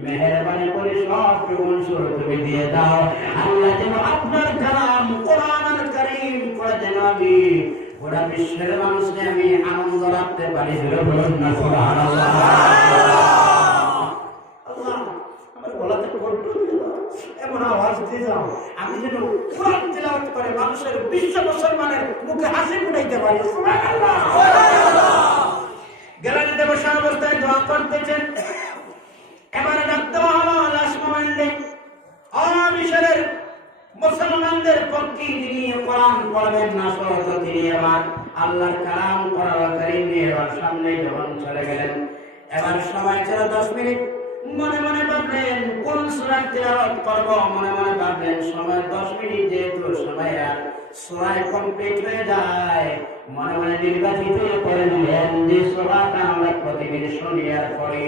মেহেরবানি করে সব প্রগুণ সুর তুমি দিয়ে দাও। আল্লাহ যেন আপনার কালাম কোরআনুল কারীম পড়ে যেন আমি গোটা বিশ্বের মানুষকে আমি আনন্দ রাখতে পারি। বলুন না সুবহানাল্লাহ। আল্লাহ আমার গলাতে কণ্ঠ এমন আওয়াজ দিয়ে যাও, আমি যেন কোরআন তিলাওয়াত করে মানুষের, বিশ্ব মুসলমানের মুখে হাসি ফুটাইতে পারি। সুবহানাল্লাহ। গ্যালারিতে বসে অবস্থায় দোয়া করতেছেন। এবারে ডাক দেওয়া হলো লাস্ট মোমেন্টে, মিশরের মুসলমানদের পক্ষে যিনি কোরআন পড়বেন না সহজ, তিনি এবার আল্লাহর কালাম কোরআনুল কারীম নিয়ে এবার সামনে যখন চলে গেলেন, এবার সময় ছিল 10 মিনিট। মনে মনে ভাবলেন কোন সূরা তিলাওয়াত করব, মনে মনে ভাবলেন সময় 10 মিনিট, যেহেতু সময় আর সূরা কমপ্লিট হয়ে যায়, মনে মনে নির্বাচিত করে নিলেন যে সূরাটা আমরা প্রতিদিন শুনি আর পড়ি,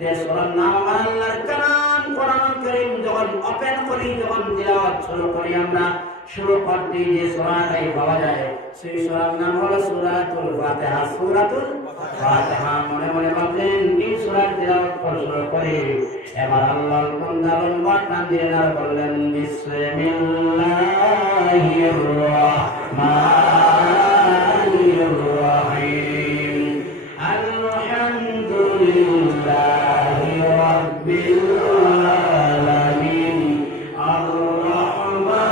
যে সূরার নাম আল্লাহর কালাম কোরআনুল কারীম যখন ওপেন করি, যখন তিলাওয়াত শুরু করি, আমরা শুরু করতে যে সূরাটাই পাওয়া যায়, সেই সূরার নাম হলো সূরাতুল ফাতিহা। সূরাতুল ফাতিহা মনে মনে ভাবলেন এই সূরার তিলাওয়াত শুরু করে, এবার আল্লাহর বান্দা লম্বা টান দিয়ে বললেন, বিসমিল্লাহির রাহমানির রাহিম, আলহামদুলিল্লাহি রাব্বিল আলামিন, আর রাহমানির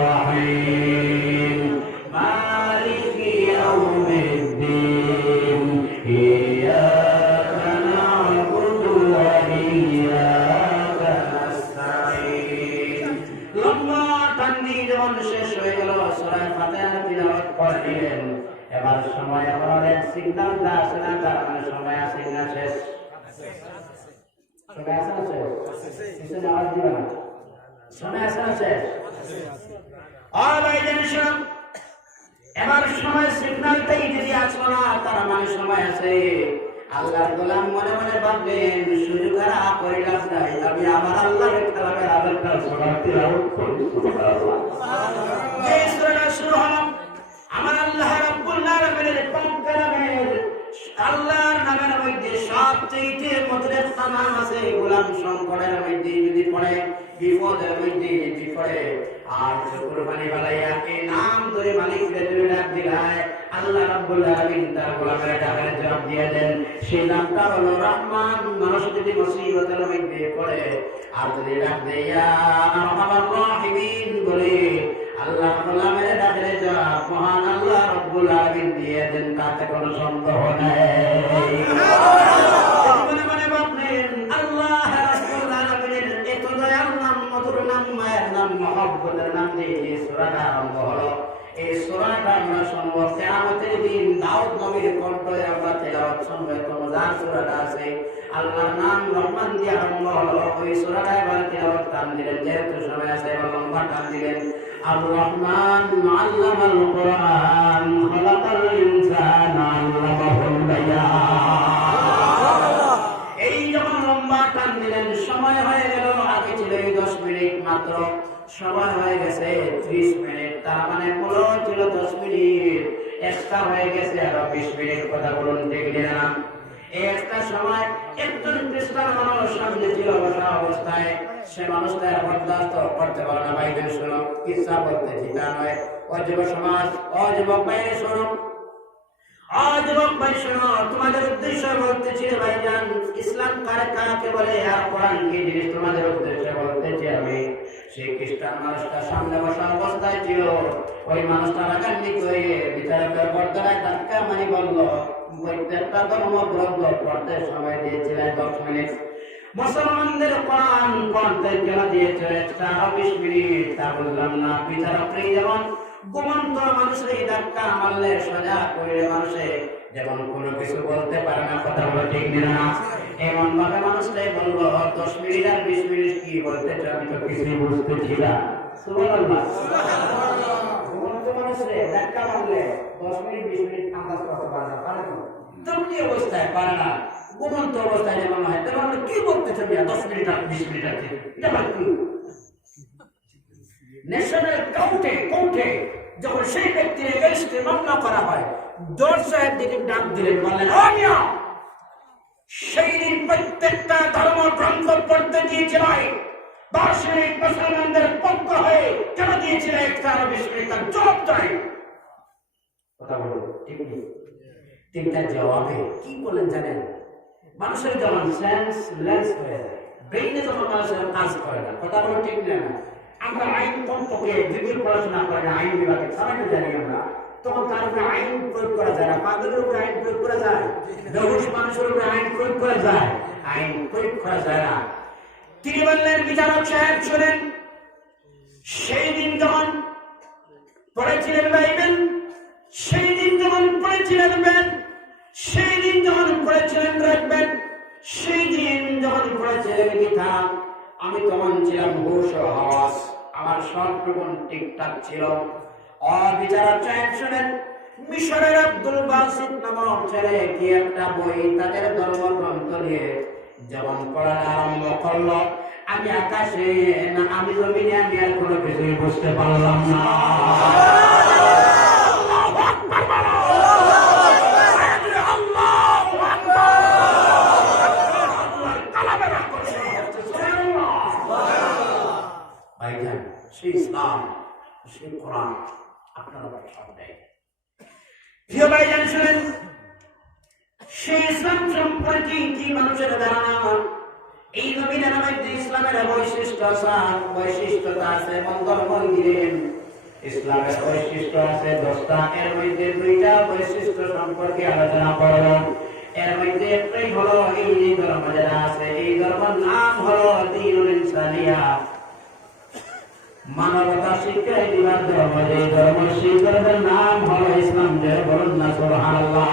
রাহিম, মালিকি ইয়াউমিদ্দিন, ইয়াকা না'বুদু ওয়া ইয়াকা নাস্তাঈন। লম্বা টান দিয়ে যখন শেষ হয়ে গেল, সূরা ফাতিহা তিলাওয়াত করলেন। এবার সময় হলে সিগন্যালটা আসে না, তার মানে সময় আসে না শেষ, সময় আসে না শেষ, পিছনে আওয়াজ দিবে না, সময় আসে না শেষ। এবার সময় সিগন্যালটাই যদি আসলো না, তার মানে সময় আছে। আল্লাহর গোলাম মনে মনে ভাবলেন সুযোগ আর করিলাম নাই, আমি আমার আল্লাহর কালামের আদরটা শোনার তিলাওয়াত করি। সুবহানাল্লাহ। যে সূরাটা শুরু হলো আমার আল্লাহ রাব্বুল আলামিনের পাক কালামের, আল্লাহর নামের মধ্যে সবচেয়ে মধুর একটা নাম আছে। গোলাম সংকটের মধ্যে যদি পড়ে, বিপদের মধ্যে যদি পড়ে, আর কুরবানি বালাইয়া এই নাম ধরে মালিককে ধরে ডাক দিলায়, আল্লাহ রাব্বুল আলামিন তার গোলামের ডাকের জবাব দিয়ে দেন। সেই নামটা হলো রহমান। মানুষ যদি মুসিবতের মধ্যে পড়ে আর যদি ডাক দেয় ইয়া আরহামার রাহিমিন বলে, আল্লাহ গোলামের ডাকের জবাব মহান আল্লাহ রাব্বুল আলামিন দিয়ে দেন, তাতে কোনো সন্দেহ নেই। মনে মনে ভাবলেন আল্লাহ রাব্বুল আলামিনের এত দয়ার নাম, মধুর নাম, মায়ের নাম, মহব্বতের নাম দিয়ে এই সূরাটা আরম্ভ হলো। এই সূরাটা আমরা শুনব কিয়ামতের দিন, দাউদ নবীর কণ্ঠে আমরা তেলাওয়াত শুনব। এত মজার সূরাটা আছে, আল্লাহর নাম রহমান দিয়ে আরম্ভ হলো। ওই সূরাটা এবার তেলাওয়াত টান দিলেন, যেহেতু সময় আছে এবার লম্বা টান দিলেন। আর রহমান আল্লামাল কোরআন খালাকাল ইনসানা আল্লামাহুল বায়ান। এই যখন লম্বা টান দিলেন, সময় হয়ে গেল। আগে ছিল 10 মিনিট মাত্র, সময় হয়ে গেছে 30 মিনিট। তার মানে পুরো ছিল 10 মিনিট, এক্সট্রা হয়ে গেছে আরো 20 মিনিট। কথা বলুন ঠিক না? এই একটা সময় একজন খ্রিস্টান মানুষ সামনে ছিল বসা অবস্থায়, সে মানুষটা বরদাস্ত করতে পারে না। ভাইদের শোনো, কিসা বলতেছি তা নয়। ও যুব সমাজ, ও যুবক ভাইরে শোনো, ও যুবক ভাই শোনো, তোমাদের উদ্দেশ্য বলতেছি ভাইজান, ইসলাম কাকে বলে আর কোরআন কি জিনিস তোমাদের উদ্দেশ্যে বলতেছি আমি। সেই খ্রিস্টান মানুষটা সামনে বসা অবস্থায় ছিল। ওই মানুষটা রাগান্বিত হয়ে বিচারকের পর্দায় ধাক্কা মারি বলল, প্রত্যেকটা ধর্মগ্রন্থ পড়তে সময় দিয়েছিলেন 10 মিনিট, মুসলমানদের কোরআন পড়তে কেন দিয়েছে এক্সট্রা 20 মিনিট? তা বললাম না। বিচারকই যেমন ঘুমন্ত মানুষের ধাক্কা মারলে সোজা করে মানুষে যেমন কোনো কিছু বলতে পারে না, কথা বলে ঠিক না, এমন ভাবে মানুষটাই বললো 10 মিনিট আর 20 মিনিট কি বলতেছে, আমি তো কিছুই বুঝতেছি না। সুবহানাল্লাহ। ঘুমন্ত মানুষে ধাক্কা মারলে 10 মিনিট 20 মিনিট আন্দাজ করতে পারে না, পারে না, তেমনি অবস্থায় পারে না। ঘুমন্ত অবস্থায় যেমন হয় তেমন কি বলতেছে 10 মিনিট আর 20 মিনিট আছে, এটা কি ন্যাশনাল কোর্টে যখন সেই ব্যক্তির এগেইনস্টে মামলা করা হয়, জজ সাহেব দিকে ডাক দিলেন, বললেন সেই দিন প্রত্যেকটা ধর্মগ্রন্থ পড়তে দিয়েছিল 10 মিনিট, মুসলমানদের পক্ষ হয়ে কেন দিয়েছিল একটা 20 মিনিট? তার জবাব চাই। কথা বলো ঠিক নেই? তিনটা জবাবে কি বলেন জানেন? মানুষের যেমন সেন্স লেন্স হয়ে যায়, ব্রেইনে যখন মানুষের কাজ করে না। কথা বলো ঠিক না? আমরা আইন কমপক্ষে যদি পড়াশোনা করে না, আইন বিভাগে সবাই জানি আমরা, তখন তার উপরে আইন প্রয়োগ করা যায় না। পাগলের উপরে আইন প্রয়োগ করা যায়, বেহুশ মানুষের উপরে আইন প্রয়োগ করা যায়, আইন প্রয়োগ করা যায় না। তিনি বললেন, বিচারক সাহেব শোনেন, সেই দিন যখন পড়েছিলেন বাইবেল, সেই দিন যখন পড়েছিলেন বেদ, সেই দিন যখন পড়েছিলেন রাখবেন, সেই দিন যখন পড়েছিলেন কিতাব, আমি তখন ছিলাম হুশ ও হাওয়াস, আমার সবটুকুন ঠিকঠাক ছিল। অবিচারক সাহেব শুনেন, মিশরের আব্দুল বাসিত নামক ছেলে কি একটা বই তাদের ধর্মগ্রন্থ নিয়ে যখন পড়া আরম্ভ করলো, আমি আকাশে না আমি জমিনে, আমি আর কোনো কিছুই বুঝতে পারলাম না। সেই ইসলাম, সেই কোরআন আপনারা সামনে প্রিয় ভাইজান শুনেন, সেই ইসলাম সম্পর্কে কি মানুষের ধারণা? এই নবীনের মধ্যে ইসলামের বৈশিষ্ট্যতা আছে। মঙ্গলময় দিলেন ইসলামের বৈশিষ্ট্য আছে 10টা, এর মধ্যে 2টা বৈশিষ্ট্য সম্পর্কে আলোচনা করব। এর মধ্যে একটাই হলো এই ধর্ম যারা আছে, এই ধর্মের নাম হলো দ্বীনুল ইনসানিয়া, মানবতা শিক্ষায় দিবার ধর্ম। যে ধর্ম, সেই ধর্মের নাম হলো ইসলাম। যে বলুন না সুবহানাল্লাহ।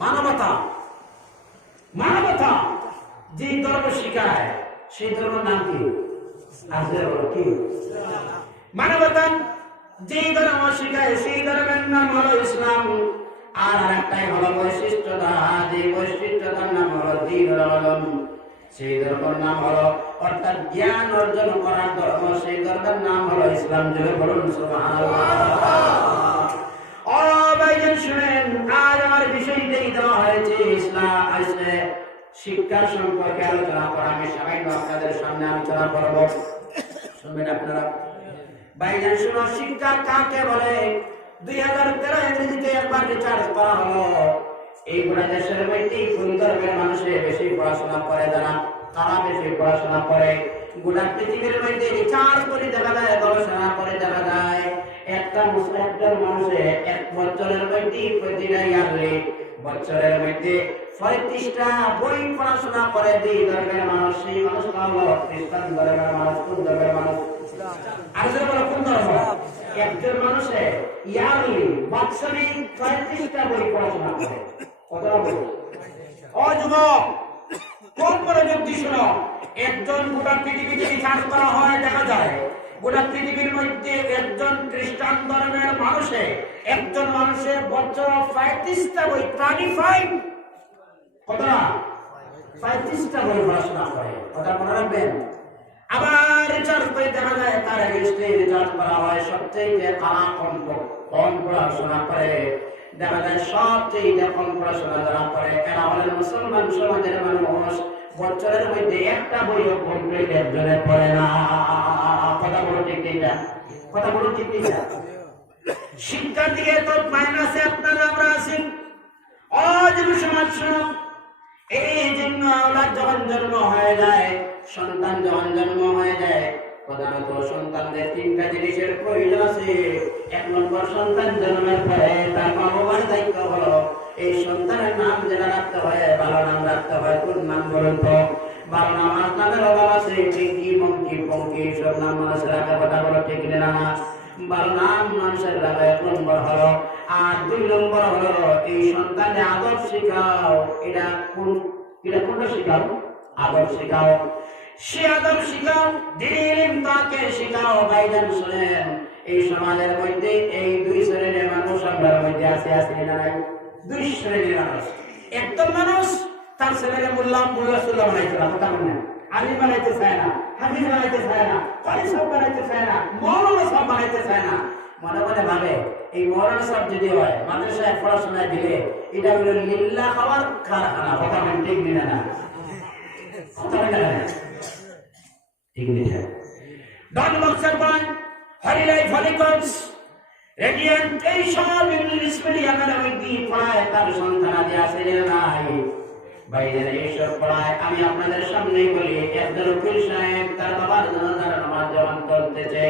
মানবতা, মানবতা যে ধর্ম শিখায় সেই ধর্মের নাম কি? কি মানবতা যে ধর্ম শিখায় সেই ধর্মের নাম হলো ইসলাম। আর আরেকটাই হলো বৈশিষ্ট্যতা, যে বৈশিষ্ট্যতার নাম হলো দ্বীনুল ইলম। সেই ধর্মের নাম হলো, অর্থাৎ জ্ঞান অর্জন করার ধর্ম, সেই ধর্মের নাম হলো ইসলাম। জোরে বলুন সুবহানাল্লাহ। ও ভাইজান শুনেন, আজ আমার বিষয়টাই দেওয়া হয়েছে ইসলাম আসলে শিক্ষার সম্পর্কে আলোচনা করা। আমি সামান্য আপনাদের সামনে আলোচনা করব, শুনবেন আপনারা। ভাইজান শুনো, শিক্ষা কাকে বলে? 2013 ইংরেজিতে একবার রিসার্চ করা হলো। এই গোটা দেশের মধ্যে কোন ধর্মের মানুষে বেশি পড়াশোনা করে, তারা বেশি পড়াশোনা করে। গোটা পৃথিবীর মধ্যে রিসার্চ করে দেখা যায়, গবেষণা করে দেখা যায়, একটা মুসলমান মানুষে 1 বছরের মধ্যে প্রতিটা ইয়ারলি বছরের মধ্যে 35টা বই পড়াশোনা করে। 2 ধর্মের মানুষ, সেই মানুষটা হলো খ্রিস্টান ধর্মের মানুষ। কোন ধর্মের মানুষ? আর যারা বলে কোন ধর্ম? একজন মানুষে ইয়ারলি বাৎসরিক 35টা বই পড়াশোনা করে। কতটা বই? ও যুবক, কোন করে যুক্তি শুনো, একজন গোটা পৃথিবীতে রিসার্চ করা হয়, দেখা যায় গোটা পৃথিবীর মধ্যে একজন খ্রিস্টান ধর্মের মানুষে, একজন মানুষের বছর 35টা বই, 35 কতটা? 35টা বই পড়াশোনা করে। কথা মনে রাখবেন। আবার রিসার্চ করে দেখা যায়, তার এগেইনস্টে রিসার্চ করা হয়, সবচেয়ে কারা কম পড়াশোনা করে। দেখা যায় সবচেয়ে কম পড়াশোনা যারা করে এরা হলেন মুসলমান সমাজের মানুষ। বছরের মধ্যে একটা বইও কমপ্লিট একজনে পড়ে না। কথা বলো ঠিক না? কথা বলো ঠিক না? শিক্ষার দিকে তো মাইনাসে আপনারা আমরা আছি। অযুব সমাজ শুনো, এই জন্য আওলাদ যখন জন্ম হয়ে যায়, সন্তান যখন জন্ম হয়ে যায়, প্রধানত সন্তানদের 3টা জিনিসের প্রয়োজন আছে। 1 নম্বর, সন্তান জন্মের পরে তার মা বাবার দায়িত্ব হলো এই সন্তানের নাম যেটা রাখতে হয়, ভালো নাম রাখতে হয়। কোন নাম বলুন তো? ভালো নাম। নামের অভাব আছে, টিঙ্কি মঙ্কি পঙ্কি সব নাম মানুষের রাখা। কথা বলো ঠিক না? ভালো নাম মানুষের রাখা 1 নম্বর হলো। আর 2 নম্বর হলো এই সন্তানের আদব শিখাও। এটা কোনটা শিখাও? আদব শিখাও। সে আদব শিখাও, দিন তাকে শিখাও। ভাইজান শুনেন, এই সমাজের মধ্যে এই 2 শ্রেণীর মানুষ আমরা মধ্যে আছে না নাই? 2 শ্রেণীর মানুষ। একদম মানুষ তার ছেলেকে মোল্লা বানাইতে না, কথা বলেন, আলিম বানাইতে চায় না, হাফিজ বানাইতে চায় না, কারি সাহেব বানাইতে চায় না, মৌলানা সাহেব বানাইতে চায় না। মনে মনে ভাবে এই মৌলানা সাহেব যদি হয়, মাদ্রাসায় পড়াশোনায় দিলে এটা হলো লিল্লাহ খাওয়ার কারখানা। কথা বলেন ঠিক না? কথা বলেন ঠিক না? ডন বক্সার বান, হরিলাই ফলিকলস, রেডিয়েন্ট, এই সব ইংলিশ মিডিয়ামের মধ্যে পড়ায় তার সন্তানাদি আছে নাই? বাইরে এইসব পড়ায়। আমি আপনাদের সামনেই বলি, একজন উকিল সাহেব তার বাবার জানাজার নামাজ যখন চলতেছে,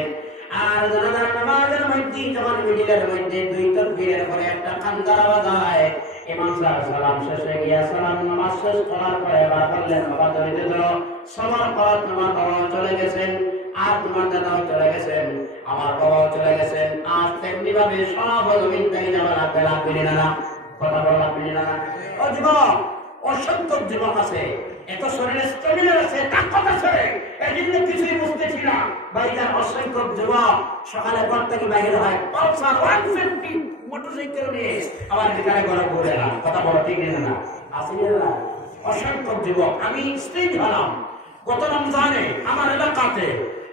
আর জানাজার নামাজের মধ্যে যখন মিডিলের মধ্যে 2 তাকবীরের পরে একটা কান্দার আওয়াজ হয়, ইমাম সাহেব সালাম শেষে গিয়া সালাম নামাজ শেষ করার পরে এবার বললেন, বাবা চলিতে দাও, সবার পর তোমার বাবাও চলে গেছেন, আর তোমার দাদাও চলে গেছেন, আমার বাবাও চলে গেছেন, আর তেমনি ভাবে সব জমিন থেকে যাওয়ার লাগবে না। কথা বলা লাগবে না? ও যুবক, অসংখ্য যুবক আছে, এত শরীরে স্টেমিনা আছে, তাকত আছে, এজন্য কিছুই বুঝতেছি না। ভাইজান, অসংখ্য যুবক সকালে ঘর থেকে বাইরে হয় পালসার 150 মোটরসাইকেল নিয়ে, আবার বিকালে ঘরে ঘুরে এলাম। কথা বলা ঠিক না? আসলে না, অসংখ্য যুবক। আমি স্ত্রী হলাম গত রমজানে আমার এলাকাতে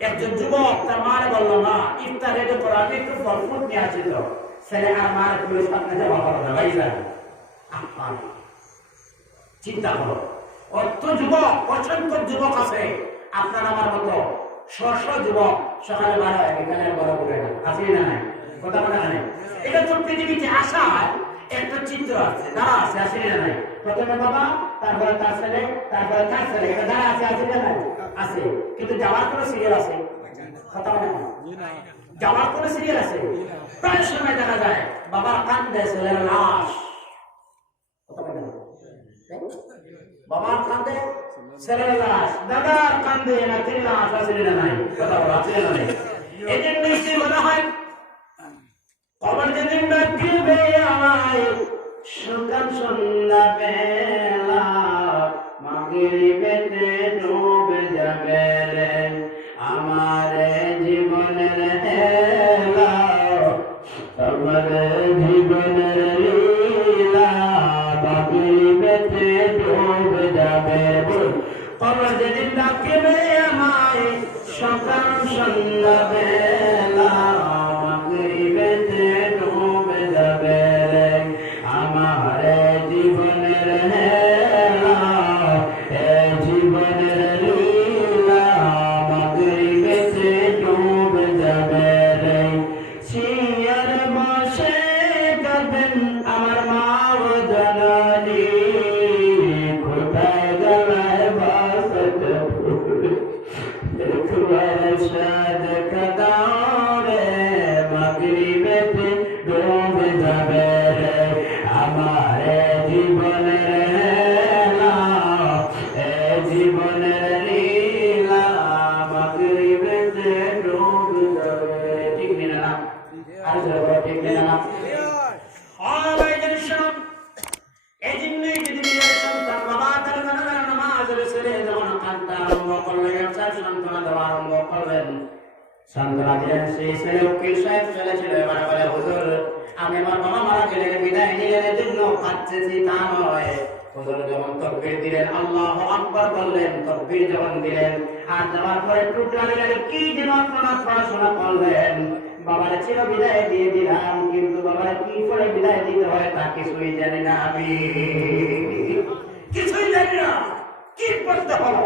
একজন যুবক তার মারে বলল, না ইফতার রেডি করা, আমি একটু ফল ফ্রুট নিয়ে আসি। তো ছেলে আর মার পুলিশ সাথে যাওয়া হলো না। ভাইজান, চিন্তা করো, অর্থ যুবক, অসংখ্য যুবক আছে আপনার আমার মতো যুবক, সকালে বার হয়, বিকালে বড় করে না। আছে না নাই? কথা বলে না? এটা তো পৃথিবীতে আসার একটা চিত্র আছে, দাঁড়া আছে, আছে না নাই? প্রথমে বাবা, তারপরে তার ছেলে, তারপরে তার ছেলে, এটা দাঁড়া আছে, আছে না নাই? আছে। কিন্তু যাওয়ার কোনো সিরিয়াল আছে? কথা বলে না? যাওয়ার কোনো সিরিয়াল আছে? প্রায় সময় দেখা যায় বাবা কান্দে, ছেলের লাশ। কথা বলে না? বাবার কান্দে, ছেলের লাশ, দাদার কান্দে, না তিন লাশ আছে না নাই? কথা বলা আছে না নাই? এই জন্য বলা হয়, কবর যেদিন ডাকিবে আমায়, সকাল সন্ধ্যা বেলা, মাগরিবেতে ডুবে যাবে রে আমার জীবনের হেলা, আমার জীবনের বেলা মাগরিবেতে ডুবে যাবে রে আমার জীবনের হেলা এ জীবনের লীলা মাগরিবেতে ডুবে যাবে রে সিয়ার বসে কাঁদেন আমার মা ও জননী কোথায় গেলে বাসতে সাদ কাদারে মাগরিবেতে ডুবে যাবে রে আমার জীবনের হেলা এ জীবনের লীলা মাগরিবেতে ডুবে যাবে ঠিক না আর যাবে ঠিক না এই জন্যই যদি নিজের সন্তান বাবা তার নামাজের ছেলে যখন কাঁদতে আরম্ভ করলেন সান্ত্বনা দেওয়া আরম্ভ করলেন সান্ত্বনা দিলেন সেই ছেলে উকিল সাহেব ছেলে ছিল এবার বলে হুজুর আমি আমার বাবা মারা গেলে বিদায় নিলেন জন্য কাঁদতেছি তা নয় হুজুর যখন তাকবীর দিলেন আল্লাহু আকবার বললেন তাকবীর যখন দিলেন আর দেওয়ার পরে টুকরা দিলেন কি যেন পড়াশোনা করলেন বাবার চির বিদায় দিয়ে দিলাম কিন্তু বাবার কি করে বিদায় দিতে হয় তা কিছুই জানি না আমি কিছুই জানি না কি করতে হলো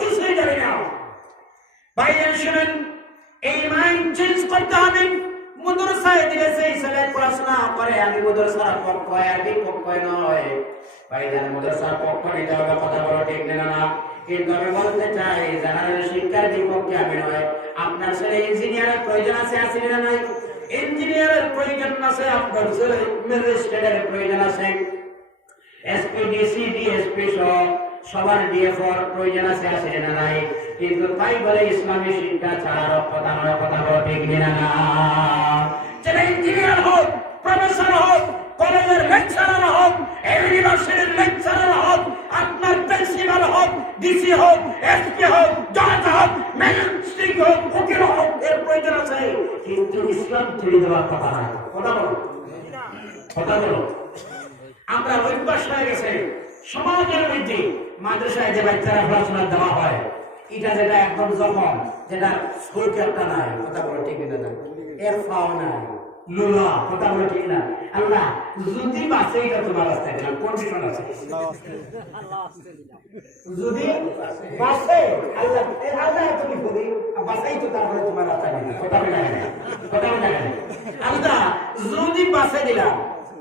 কিছুই জানি না ভাইজান শুনেন এই মাইন্ড চেঞ্জ করতে হবে মাদ্রাসায় দিলে সেই ছেলে পড়াশোনা করে আমি মাদ্রাসার পক্ষ আরবি পক্ষ নয় ভাইজান মাদ্রাসার পক্ষ নিতে হবে কথা বলো ঠিক না না কিন্তু আমি বলতে চাই জেনারেল শিক্ষার বিপক্ষে আমি নয় আপনার ছেলে ইঞ্জিনিয়ারের প্রয়োজন আছে না নাই ইঞ্জিনিয়ারের প্রয়োজন আছে আপনার ছেলে ম্যাজিস্ট্রেটের প্রয়োজন আছে এসপিডিসি ডিএসপি সবার ডিএফওর প্রয়োজন আছে না নাই কিন্তু তাই বলে ইসলামী শিক্ষা ছাড়ার কথা বলা ঠিক না না যারা ইঞ্জিনিয়ার হোক প্রফেসর হোক কলেজের লেকচারার হোক ইউনিভার্সিটির লেকচারার হোক আপনার প্রিন্সিপাল হোক ডিসি হোক এসপি হোক জজ হোক ম্যাজিস্ট্রেট হোক উকিল হোক এর প্রয়োজন আছে কিন্তু ইসলাম ছেড়ে দেওয়ার কথা না কথা বলো আমরা অভ্যাস হয়ে গেছে সমাজের মধ্যে মাদ্রাসায় যে বাচ্চারা পড়াশোনা দেওয়া হয় এটা যেটা একদম জখম যেটা স্কুল ক্যাপ্টা নাই কথা বলো ঠিক না এর ফাও নাই লুলা কথা বলো ঠিক না আল্লাহ যদি বাঁচে এটা তোমার রাস্তায় দিলাম কন্ডিশন আছে যদি বাঁচে আল্লাহ তুমি বলি বাঁচাই তো তারপরে তোমার রাস্তায় দিলাম কথা বলে আল্লাহ যদি বাঁচে দিলাম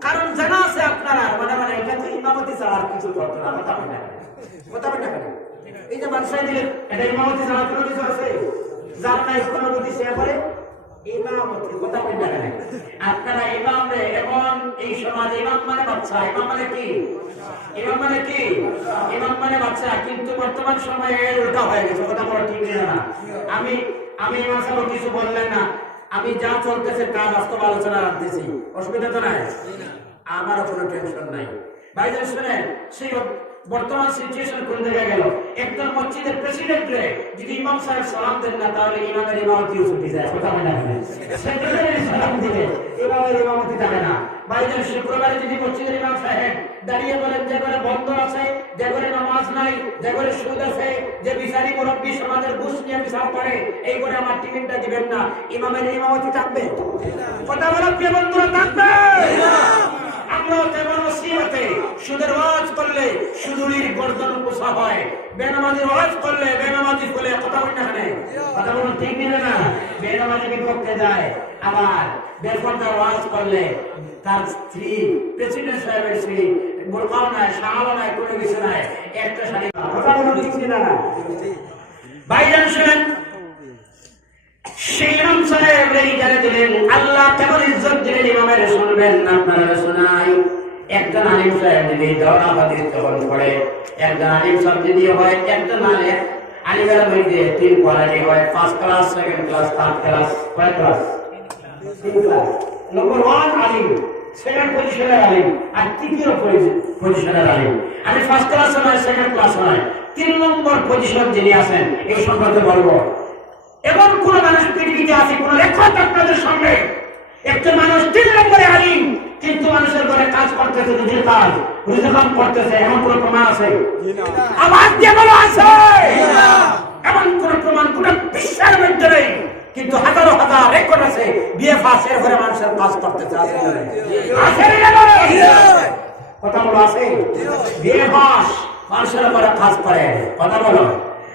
কারণ জানা আছে আপনারা মানে এটা তো ইমামতি ছাড়া আর কিছু করতে না কথা বলে এই যে বাদশাহ দিলেন এটা ইমামতি ছাড়া কোনো কিছু আছে যার না কোনো বুদ্ধি সে করে ইমামতি কথা বলে আপনারা ইমাম রে এবং এই সমাজে ইমাম মানে বাচ্চা ইমাম মানে কি ইমাম মানে বাচ্চা কিন্তু বর্তমান সময়ে এর উল্টা হয়ে গেছে কথা বলা ঠিক না আমি ইমাম সাহেব কিছু বললেন না আমি যা চলতেছে তা বাস্তব আলোচনা রাখতেছি অসুবিধা তো নাই আমারও কোনো টেনশন নাই ভাইজান শুনেন সেই বর্তমান সিচুয়েশন কোন জায়গায় গেল একজন মসজিদের প্রেসিডেন্ট রে যদি ইমাম সাহেব সালাম দেন না তাহলে ইমামের ইমামতিও ছুটি যায় কথা বলে না সেক্রেটারি সালাম দিলে ইমামের ইমামতি থাকে না ভাইজান শুক্রবারে যদি মসজিদের ইমাম সাহেব দাঁড়িয়ে বলেন যে ঘরে বন্ধ আছে যে ঘরে নামাজ নাই যে ঘরে সুদ আছে যে বিচারি মুরব্বী সমাজের ঘুষ নিয়ে বিচার করে এই করে আমার টিফিনটা দিবেন না ইমামের ইমামতি থাকবে কথা বলা প্রিয় বন্ধুরা থাকবে আমরাও তেমন মুসিবতে সুদের ওয়াজ করলে সুদুরির গর্দন পোষা হয় বেনামাজির ওয়াজ করলে বেনামাজি বলে কথা বলি না কথা বলুন ঠিক না বেনামাজি বিপক্ষে যায় আবার বেফরদার ওয়াজ করলে তার স্ত্রী প্রেসিডেন্ট সাহেবের স্ত্রী বোরকাও নাই শালও নাই কোনো কিছু নাই একটা শাড়ি কথা বলুন ঠিক না ভাইজান শুনেন সেই ইমাম সাহেব জানে দিলেন আল্লাহ কেমন ইজ্জত দিলেন ইমামের শুনবেন আপনারা শোনাই একজন আলিম সাহেব যদি দওরা হাদিস যখন পড়ে একজন আলিম সাহেব যদি হয় একজন আলিমের মধ্যে 3 কোয়ালিটি হয় first class second class third class কয় ক্লাস 3 ক্লাস নম্বর 1 আলিম সেকেন্ড পজিশনের আলিম আর তৃতীয় পজিশনের আলিম আমি ফার্স্ট ক্লাস নয় সেকেন্ড ক্লাস নয় 3 নম্বর পজিশন যিনি আছেন এই সম্পর্কে বলবো এবং কোন মানুষ পৃথিবীতে আছে কোন লেখক আপনাদের সামনে একজন মানুষ 3 নম্বরে আলিম কিন্তু মানুষের ঘরে কাজ করতেছে রুজির কাজ রুজিকাম করতেছে এমন কোন প্রমাণ আছে আওয়াজ দিয়ে বলো আছে এমন কোন কোনো প্রমাণ গোটা বিশ্বের মধ্যে নেই, কিন্তু হাজারো হাজার রেকর্ড আছে বিয়ে ফাঁসের ঘরে মানুষের কাজ করতেছে। কথা বলো আছে? বিয়ে ফাঁস মানুষের ঘরে কাজ করে, কথা বলো।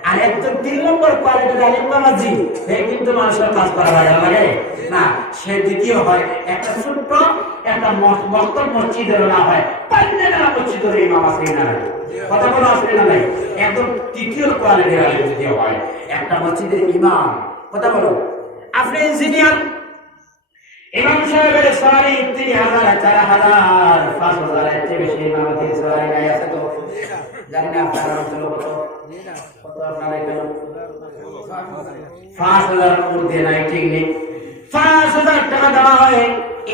আর একজন 3 নম্বর কোয়ালিটির আলিম বাবাজি, সে কিন্তু মানুষের কাজ করা লাগে না, সে দ্বিতীয় হয় একটা ছোট্ট একটা মক্তব মসজিদের না হয় পান্নানা মসজিদের ইমাম আছে না, কথা বলো আছে না নাই? একদম তৃতীয় কোয়ালিটির আলিম যদি হয় একটা মসজিদের ইমাম, কথা বলো। আপনি ইঞ্জিনিয়ার, ইমাম সাহেবের সালারি 3000 4000 5000 এর চেয়ে বেশি ইমামতির সালারি নাই আছে তো? জানি না আপনারা অঞ্চল কত আপনারা এখানে 5000 ঊর্ধ্বে নাই, ঠিক নেই। 5000 টাকা দেওয়া হয়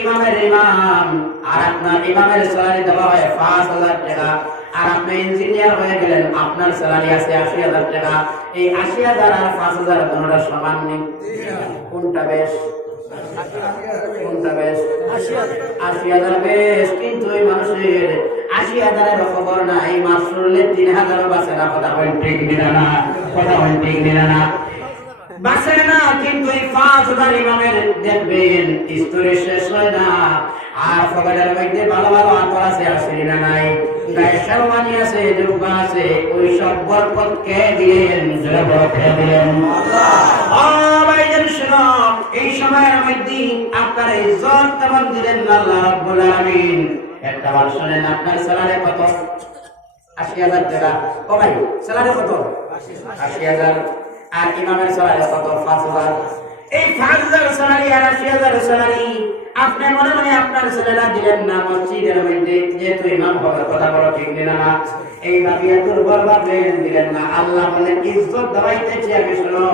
ইমামের ইমাম, আর আপনার ইমামের স্যালারি দেওয়া হয় 5000 টাকা। আর আপনি ইঞ্জিনিয়ার হয়ে গেলেন, আপনার স্যালারি আছে 80000 টাকা। এই 80000 আর 5000 কোনটা সমান নেই? কোনটা বেশ? কোনটা বেশ? 80000 বেশ, কিন্তু এই মানুষের 80000 খবর নাই, মাস শুনলে 3000 বাঁচে না। কথা বলেন ঠিক না? কথা বলেন ঠিক না? বাঁচে না, কিন্তু এই 5000 ইমামের দেখবেন স্তরে শেষ হয় না। আর ফগলের মধ্যে ভালো ভালো আতর আছে, আসে না নাই? গায়ে শালমানি আছে, দুর্বা আছে, ওই সব বরকত কে দিলেন? জোরে বড় কে দিলেন? এই সময়ের মধ্যে আপনার ইজ্জত কেমন দিলেন আল্লাহ রাব্বুল আলামিন। একটা বার শুনেন, আপনার স্যালারি কত? 80000 টাকা। ও ভাই, স্যালারি কত? 80000। আর ইমামের স্যালারি কত? 5000। এই 5000 স্যালারি আর 80000 স্যালারি আপনি মনে মনে আপনার ছেলেরা দিলেন না মসজিদের মধ্যে, যেহেতু ইমাম হবে, কথা বলো ঠিক না? এই ভাবিয়া দুর্বল ভাবে দিলেন না। আল্লাহ বলে ইজ্জত দেওয়াইতেছি আমি, শোনো।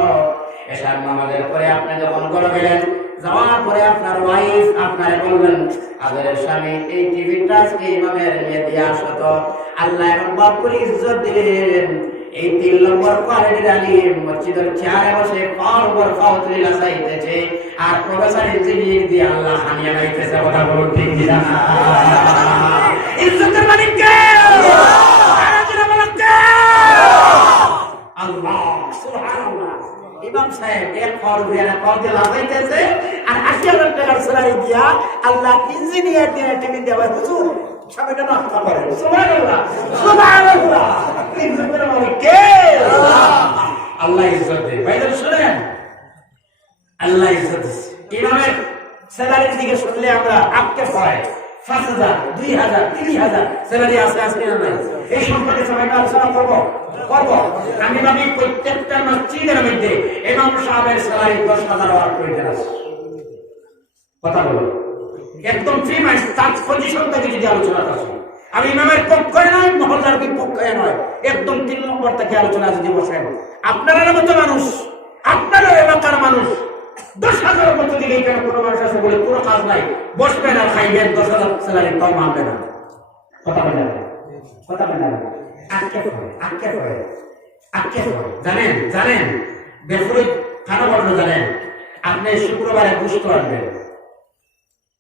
এসার নামাজের পরে আপনি যখন করে গেলেন, যাওয়ার পরে আপনার ওয়াইফ আপনারে বললেন, আদরের স্বামী এই টিভিটা আজকে ইমামের নিয়ে দিয়ে আসো তো। আল্লাহ এখন বাপ করে ইজ্জত দিলেন। এই 3 নম্বর কোয়ালিটির আলিম মসজিদের চেয়ারে বসে পাওয়ার উপর পাও তুলে লাসাইতেছে, আর প্রফেসর ইঞ্জিনিয়ার দিয়ে আল্লাহ হানিয়া গাইতেছে। কথা বলো ঠিক না? ইজ্জতের মালিক কে? আল্লাহ সুবহানাল্লাহ। ইমাম সাহেব এক ফর দিয়ে লাগাইতেছে, আর 80000 টাকার স্যালারি দিয়া আল্লাহ ইঞ্জিনিয়ার দিয়ে টিভি দেওয়া। হুজুর সবাইটা নাস্তা করেন। সুবহানাল্লাহ সুবহানাল্লাহ। ইজ্জতের মালিক কে? আল্লাহ ইজ্জত দেয়। ভাইজান শুনেন, আল্লাহ ইজ্জত দিচ্ছে। ইমামের স্যালারির দিকে শুনলে আমরা আটকে পড়ে। 5000 2000 30,000 স্যালারি আছে আজকে না নাই? এই সম্পর্কে সবাইকে আলোচনা করবো। আমি ভাবি প্রত্যেকটা মসজিদের মধ্যে ইমাম সাহেবের স্যালারি 10,000 ওয়াট করে আছে। কথা বলো, একদম ফ্রি মাইন্ড তার পজিশন থেকে যদি আলোচনা আসে, আমি ইমামের পক্ষে নয়, মহল্লার বিপক্ষে নয়, একদম 3 নম্বর থেকে আলোচনা যদি বসেন। আপনারা মতো মানুষ, আপনারও এলাকার মানুষ 10,000 মতো দিলে এখানে কোনো মানুষ আছে বলে কোনো কাজ নাই, বসবেন আর খাইবেন, 10,000 স্যালারি কম মানবে না। কথা বলে না, কথা বলে না। আজকে জানেন বেফুরি কেন ঘটনা জানেন? আপনি শুক্রবারে গুস্ত আনবেন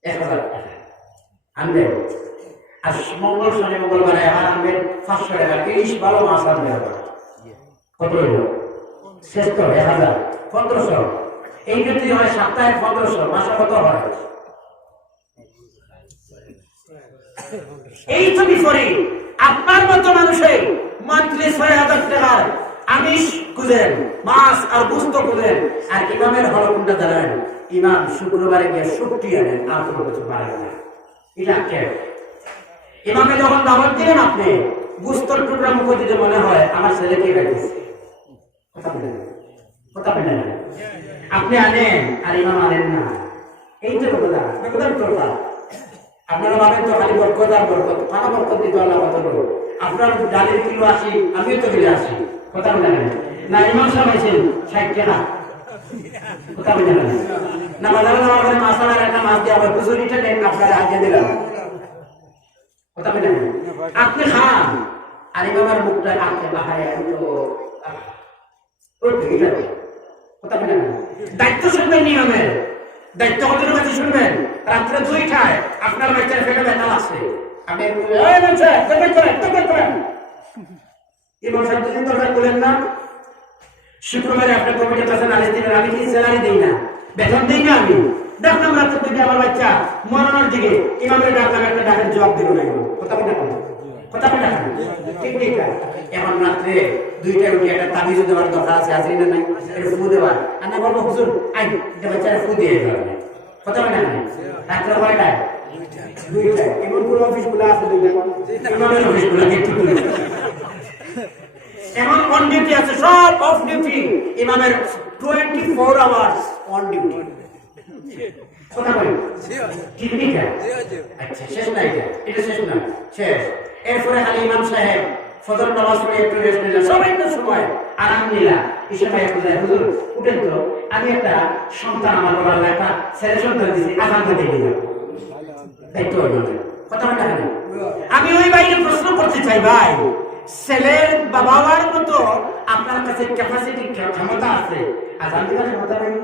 1000 টাকা আনবেন, আর মঙ্গল শনি মঙ্গলবারে আনবেন 500 টাকা। 30 ভালো মাছ আনবেন, কত হইল? শেষ তো 1000 1500। এই যদি হয় সপ্তাহে 1500, মাসে কত হয়? এই তো বিপরী। আপনার মতো মানুষের মান্থলি 6000 টাকার আমিষ খুঁজেন, মাছ আর গুস্ত খুঁজেন, আর ইমামের হল কোনটা জানেন? ইমাম শুক্রবারে গিয়ে শুক্তি আনেন, আর কোনো কিছু পারেন না। এটা কে? ইমামে যখন দাওয়াত দিলেন, আপনি গুস্তর টুকরা মুখ দিতে মনে হয় আমার ছেলে কে গেছে। কথা বলেন না, আপনি আনেন আর ইমাম আনেন না। এই তো কথা। আপনারা ভাবেন তো খালি বরকত আর বরকত, কানা বরকত দিতে আল্লাহ কত বড়। আপনার ডালের কিলো 80, আমিও তো কিলো 80। কথা বলেন না, ইমাম সাহেব আছেন 60 টাকা। কথা বলেন না, বাজারে যাওয়ার পরে মাসালার একটা মাছ দেওয়া হয়, খুচুরিটা নেন, আপনারা আগে দিলাম। কথা বলেন আপনি খান, আর ইমামের মুখটা আঁকতে বাহারে কথা বলেন না। দায়িত্ব শুনবেন ইমামের, দায়িত্ব কতটুকু কাছে শুনবেন? রাত্রে 2টায় আপনার বাচ্চার পেটে ব্যথা আছে, আপনি ইমাম সাহেব দুদিন দরকার করলেন না, শুক্রবারে আপনার কমিটির কাছে নালিশ দিলেন, আমি কি স্যালারি দিই না, বেতন দিই না আমি? দেখলাম রাত্রে থেকে আমার বাচ্চা মরানোর দিকে ইমামের ডাকলাম, একটা ডাকের জবাব দিল না। কথা বলে ঠিক ঠিক। এখন রাত্রে 2টায় উঠে একটা তাবিজ দেওয়ার দরকার আছে, আছে না নাই? এটা ফু দেওয়ার আর না বলবো হুজুর আই এটা বাচ্চারা ফু দিয়ে যাবে। কথা বলে না রাত্রে কয়টায়? 2টায়। এমন কোন অফিসগুলো আছে ইমামের অফিসগুলো একটু এমন অন ডিউটি আছে, সব অফ ডিউটি। ইমামের 24 আওয়ার্স অন ডিউটি। কথা বলি ঠিক ঠিক। আচ্ছা শেষ না, এটা শেষ না, শেষ। এরপরে খালি ইমাম সাহেব ফজর নামাজ পড়ে একটু রেস্ট নিলেন, সবাই একটা সময় আরাম নিলাম। এই সময় হুজুর উঠেন তো, আমি একটা সন্তান আমার বাবার লেখা ছেলে সন্তান দিচ্ছি, আজান দিতে গেলাম। দায়িত্ব কথা বলে আমি ওই বাইরে প্রশ্ন করতে চাই, ভাই ছেলের বাবার মতো আপনার কাছে ক্যাপাসিটি ক্ষমতা আছে, আজান দেওয়ার ক্ষমতা নেই?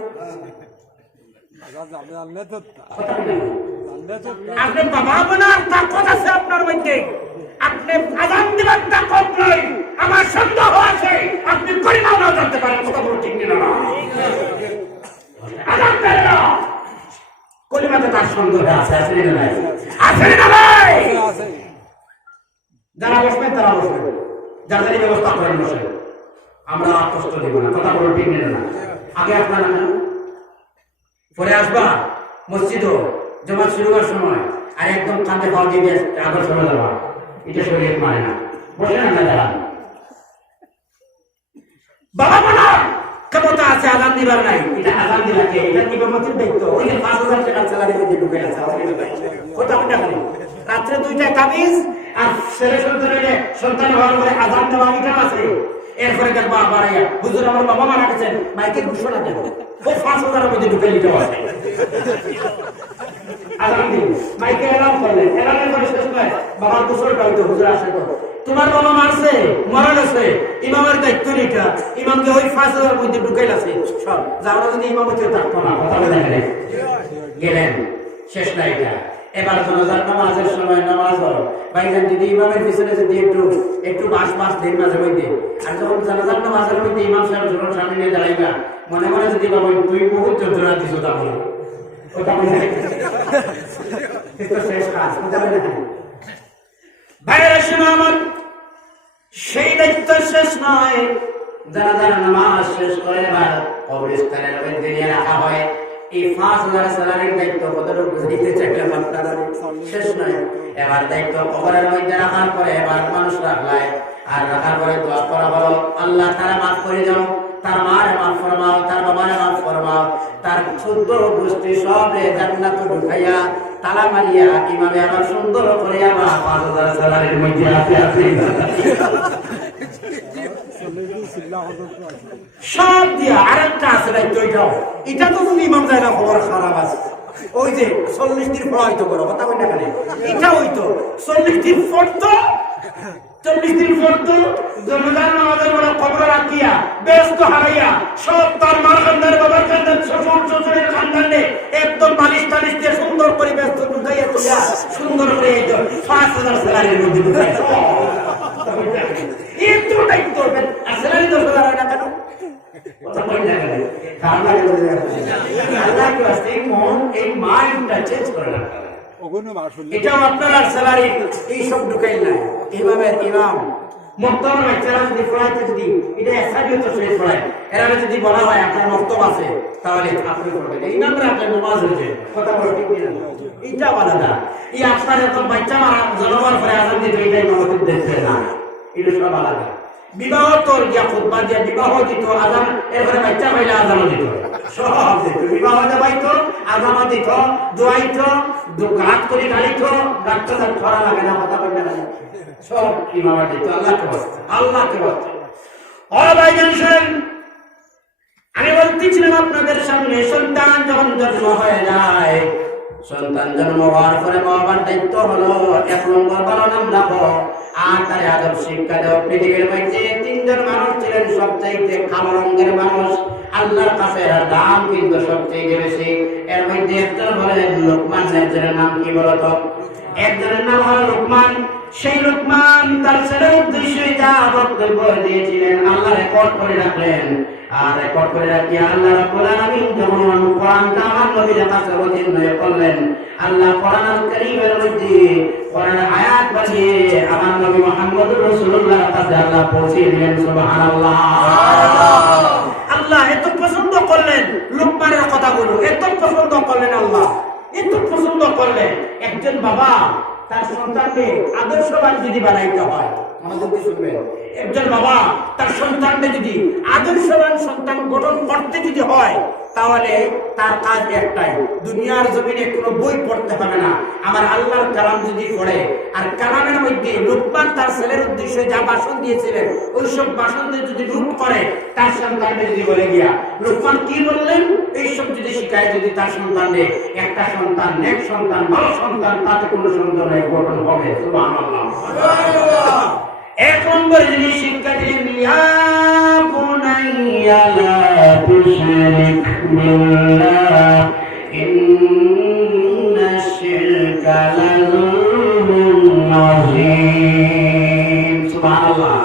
আপনি বাবা বোনার তাকত আছে আপনার মধ্যে, আপনি আজান দিবার তাকত নাই। আমার সন্দেহ আছে আপনি করিমাও না জানতে পারেন। কথা বলতে ঠিক না, আজান দেন না, কলিমাতে তার সন্দেহ আছে, আছে না নাই? আছে না নাই? যারা বসবেন তারা বসবেন, যাদের ব্যবস্থা করেন বসে, আমরা কষ্ট দেব না। কথা বলতে ঠিক না, আগে আপনারা পরে আসবা মসজিদও জমা শুরু হওয়ার সময়, আর একদম কাঁধে পাও দিয়ে আবার চলে যাবা, এটা শরীর মানে না। বসে না দাঁড়ান, বাবা মানা ক্ষমতা আছে, আজান দিবার নাই। এটা আজান দিলাকে, এটা ইমামতির দায়িত্ব। ওই যে 5000 টাকা স্যালারি মধ্যে ঢুকে আছে, কথা বলতে হবে। রাত্রে 2টায় তাবিজ আর ছেলে সন্তান হওয়ার পরে আজান দেওয়া এটা আছে। এরপরে দেখবা আবার হুজুর আমার বাবা মারা গেছেন, মাইকে ঘোষণা দেবো, ও 5000 মধ্যে ঢুকে নিতে আছে। আগামী দিন মাইকে এলাম করলেন, এলামের পরে শেষ হয় বাবার গোসলটা হইতো, হুজুর আসে তো তোমার বাবা মারছে, মারা গেছে, ইমামের দায়িত্ব নিটা, ইমামকে ওই 5000 মধ্যে ঢুকাই আছে সব। যারা যদি ইমামতিও থাকতো না, কথা বলে গেলেন, শেষ না এটা। এবার জানাজার নামাজের সময় নামাজ হলো, ভাইজান যদি ইমামের পিছনে যদি একটু মাস দিন মাঝে মধ্যে, আর যখন জানাজার নামাজের মধ্যে ইমাম সাহেব যখন সামনে নিয়ে দাঁড়াইবা, মনে মনে যদি বাবা তুই বহুত যন্ত্রণা দিছো, তা বলো কথা বলে শেষ কাজ। কথা বলে ভাইয়েরা শুনো আমার, সেই দায়িত্ব শেষ নয়। জানাজার নামাজ শেষ করে এবার কবরস্থানের মধ্যে নিয়ে রাখা হয়। এই 5000 স্যালারির দায়িত্ব কতটুকু দিতে চাইলাম আপনারা, শেষ নয়। এবার দায়িত্ব কবরের মধ্যে রাখার পরে এবার মানুষ রাখলায়, আর রাখার পরে দোয়া করা হলো, আল্লাহ তারা মাফ করে যাও, তার মারে মাফ ফরমাও, তার বাবারে মাফ ফরমাও, তার 14 গোষ্ঠী সবে জান্নাত ঢুকাইয়া তালা মারিয়া ইমামে আবার সুন্দর করে আবার 5000 স্যালারির মধ্যে আছে সব দিয়া। আরেকটা আছে দায়িত্ব, এটা তো তুমি ইমাম যায় না, খবর খারাপ আছে। ওই যে 40 দিন পর হয়তো করো, কথা বলতে পারে এটা হইতো 40 দিন পড়তো, 40 দিন পড়তো জনজান নামাজের বড় খবর রাখিয়া ব্যস্ত হারাইয়া সব তার মার কান্দার বাবার কান্দার শ্বশুরের কান্দারে একদম বালিশ টালিশ দিয়ে সুন্দর করে ব্যস্ত ঢুকাইয়া তুলিয়া সুন্দর করে 5000 স্যালারির মধ্যে ঢুকাইয়া একটু দায়িত্ব আর স্যালারি 10,000 হয় না কেন? এই মাইন্ডটা চেঞ্জ করে না, এটাও আপনার স্যালারি এইসব ঢুকাই নাই। ইমামের ইমাম মক্তব বাচ্চারা যদি পড়াইতে, যদি এটা এসাবিও তো শেষ পড়ায়, এরা যদি বলা হয় আপনার মক্তব আছে, তাহলে আপনি করবেন। ইমামরা আপনার নামাজ হয়েছে, কথা বলো ঠিক না, এটা আলাদা। এই আপনার এখন বাচ্চা মারা জনগণ করে আজান দিতে, এটাই নগদ দেখতে না, এটা সব আলাদা। বিবাহ তোর গিয়া খুতবা দিয়া বিবাহ দিত, আজান এরপরে বাচ্চা পাইলে আজানও দিত, সব দিত। বিবাহ দেবাইতো, আজানও দিত, দোয়াইত, গাত করে গাড়িত, ডাক্তার ধরা লাগে না, কথা বলতে লাগে, সব ইমামা দিত। আল্লাহকে বসতে, আল্লাহকে বসতে। আমি বলতেছিলাম আপনাদের সামনে, সন্তান যখন জন্ম হয়ে যায়, সন্তান জন্ম হওয়ার পরে বাবার দায়িত্ব হলো 1 নম্বর ভালো নাম রাখো, আর তার আদব শিক্ষা দাও। পৃথিবীর মধ্যে 3 জন মানুষ ছিলেন সবচাইতে কালো রঙের মানুষ, আল্লাহর কাছে এর দাম কিন্তু সবচেয়ে বেশি। এর মধ্যে একজন হলেন লোকমান, একজনের নাম কি বলতো? একজনের নাম হলো লোকমান, সেই লোকমান তার ছেলের উদ্দেশ্যে যা বক্তব্য দিয়েছিলেন আল্লাহ রেকর্ড করে রাখলেন। আর রেকর্ড করে রাখি আল্লাহ রাব্বুল আলামিন যখন কোরআনটা আমার নবীর কাছে অবতীর্ণ করলেন, আল্লাহ কোরআনুল কারীমের মধ্যে কোরআনের আয়াত বানিয়ে আমার নবী মুহাম্মদুর রাসূলুল্লাহর কাছে আল্লাহ পৌঁছে দিলেন। সুবহানাল্লাহ। আল্লাহ এত পছন্দ করলেন লোকমানের কথাগুলো, এত পছন্দ করলেন আল্লাহ, এত পছন্দ করলেন। একজন বাবা তার সন্তানকে আদর্শবান যদি বানাইতে হয়, আমাদের শুনবেন, একজন বাবা তার সন্তানকে যদি আদর্শবান সন্তান গঠন করতে যদি হয়, তাহলে তার কাজ একটাই, দুনিয়ার জমিনে কোনো বই পড়তে হবে না, আমার আল্লাহর কালাম যদি পড়ে। আর কালামের মধ্যে লোকমান তার ছেলের উদ্দেশ্যে যা ভাষণ দিয়েছিলেন ওইসব ভাষণ যদি রূপ করে তার সন্তানকে যদি বলে গিয়া লোকমান কি বললেন এইসব যদি শিখায়, যদি তার সন্তানকে একটা সন্তান নেক সন্তান ভালো সন্তান, তাতে কোনো সন্তানের গঠন হবে। সুবহানাল্লাহ। এক নম্বর যিনি শিক্ষা দিলেন, ইয়া বুনাইয়া লা তুশরিক বিল্লাহ ইন্নাশ শিরকা লাযুলমুন আযীম। সুবহানাল্লাহ।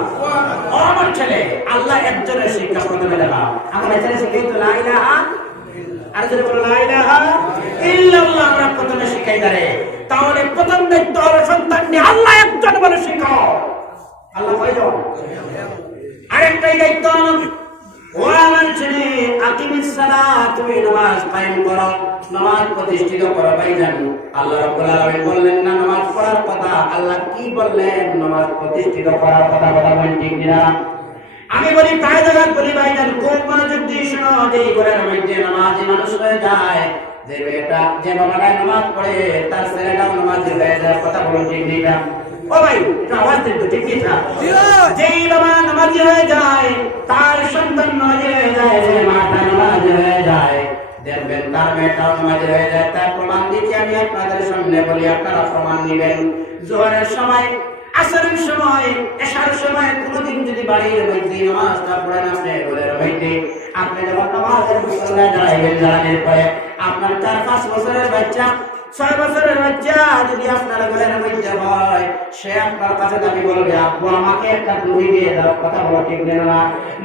ও আমার ছেলে, আল্লাহ একজনের শিক্ষা প্রথমে দেবা, আমরা ছেলে শিখাই তো লা ইলাহা, আর যদি বলো লা ইলাহা ইল্লাল্লাহ আমরা প্রথমে শিখাই দাঁড়ে, তাহলে প্রথম দায়িত্ব হলো সন্তানকে আল্লাহ একজন বলে শিখাও। আল্লাহ কয়জন? আরেকটাই দায়িত্ব, ও আমার ছেলে আকিমিস সালাত, তুমি নামাজ কায়েম করো, নামাজ প্রতিষ্ঠিত করো। ভাইজান আল্লাহ রাব্বুল আলামিন বললেন না নামাজ পড়ার কথা, আল্লাহ কি বললেন? নামাজ প্রতিষ্ঠিত করার কথা। কথা বলেন ঠিক কিনা? আমি বলি প্রায় জায়গা বলি ভাইজান খুব মনোযোগ দিয়ে শোনো, যে ঘরের মধ্যে নামাজি মানুষ হয়ে যায়, যে বেটা যে বাবাটা নামাজ পড়ে তার ছেলেটাও নামাজি হয়ে যায়। কথা বলেন ঠিক কিনা? ও ভাই আওয়াজ দিন তো, ঠিক কিনা? যেই বাবা নামাজি হয়ে যায় তার সন্তান নামাজি হয়ে যায়, যে মাটা নামাজি হয়ে যায়, দেখবেন তার মেয়েটাও নামাজি হয়ে যায়। তার প্রমাণ দিচ্ছি আমি আপনাদের সামনে, বলি আপনারা প্রমাণ নিবেন। জোহরের সময়, আসরের সময়, এশার সময় কোনদিন যদি বাড়ির মধ্যে নামাজটা পড়েন আপনি ঘরের মধ্যে, আপনি যখন নামাজের মুসল্লায় দাঁড়াইবেন, দাঁড়ানোর পরে আপনার 4-5 বছরের বাচ্চা, 6 বছরের বাচ্চা যদি আপনার ঘরের মধ্যে হয়, সে আপনার কাছে দাবি বলবে আব্বু আমাকে একটা টুপি দিয়ে দাও। কথা বলা ঠিক না?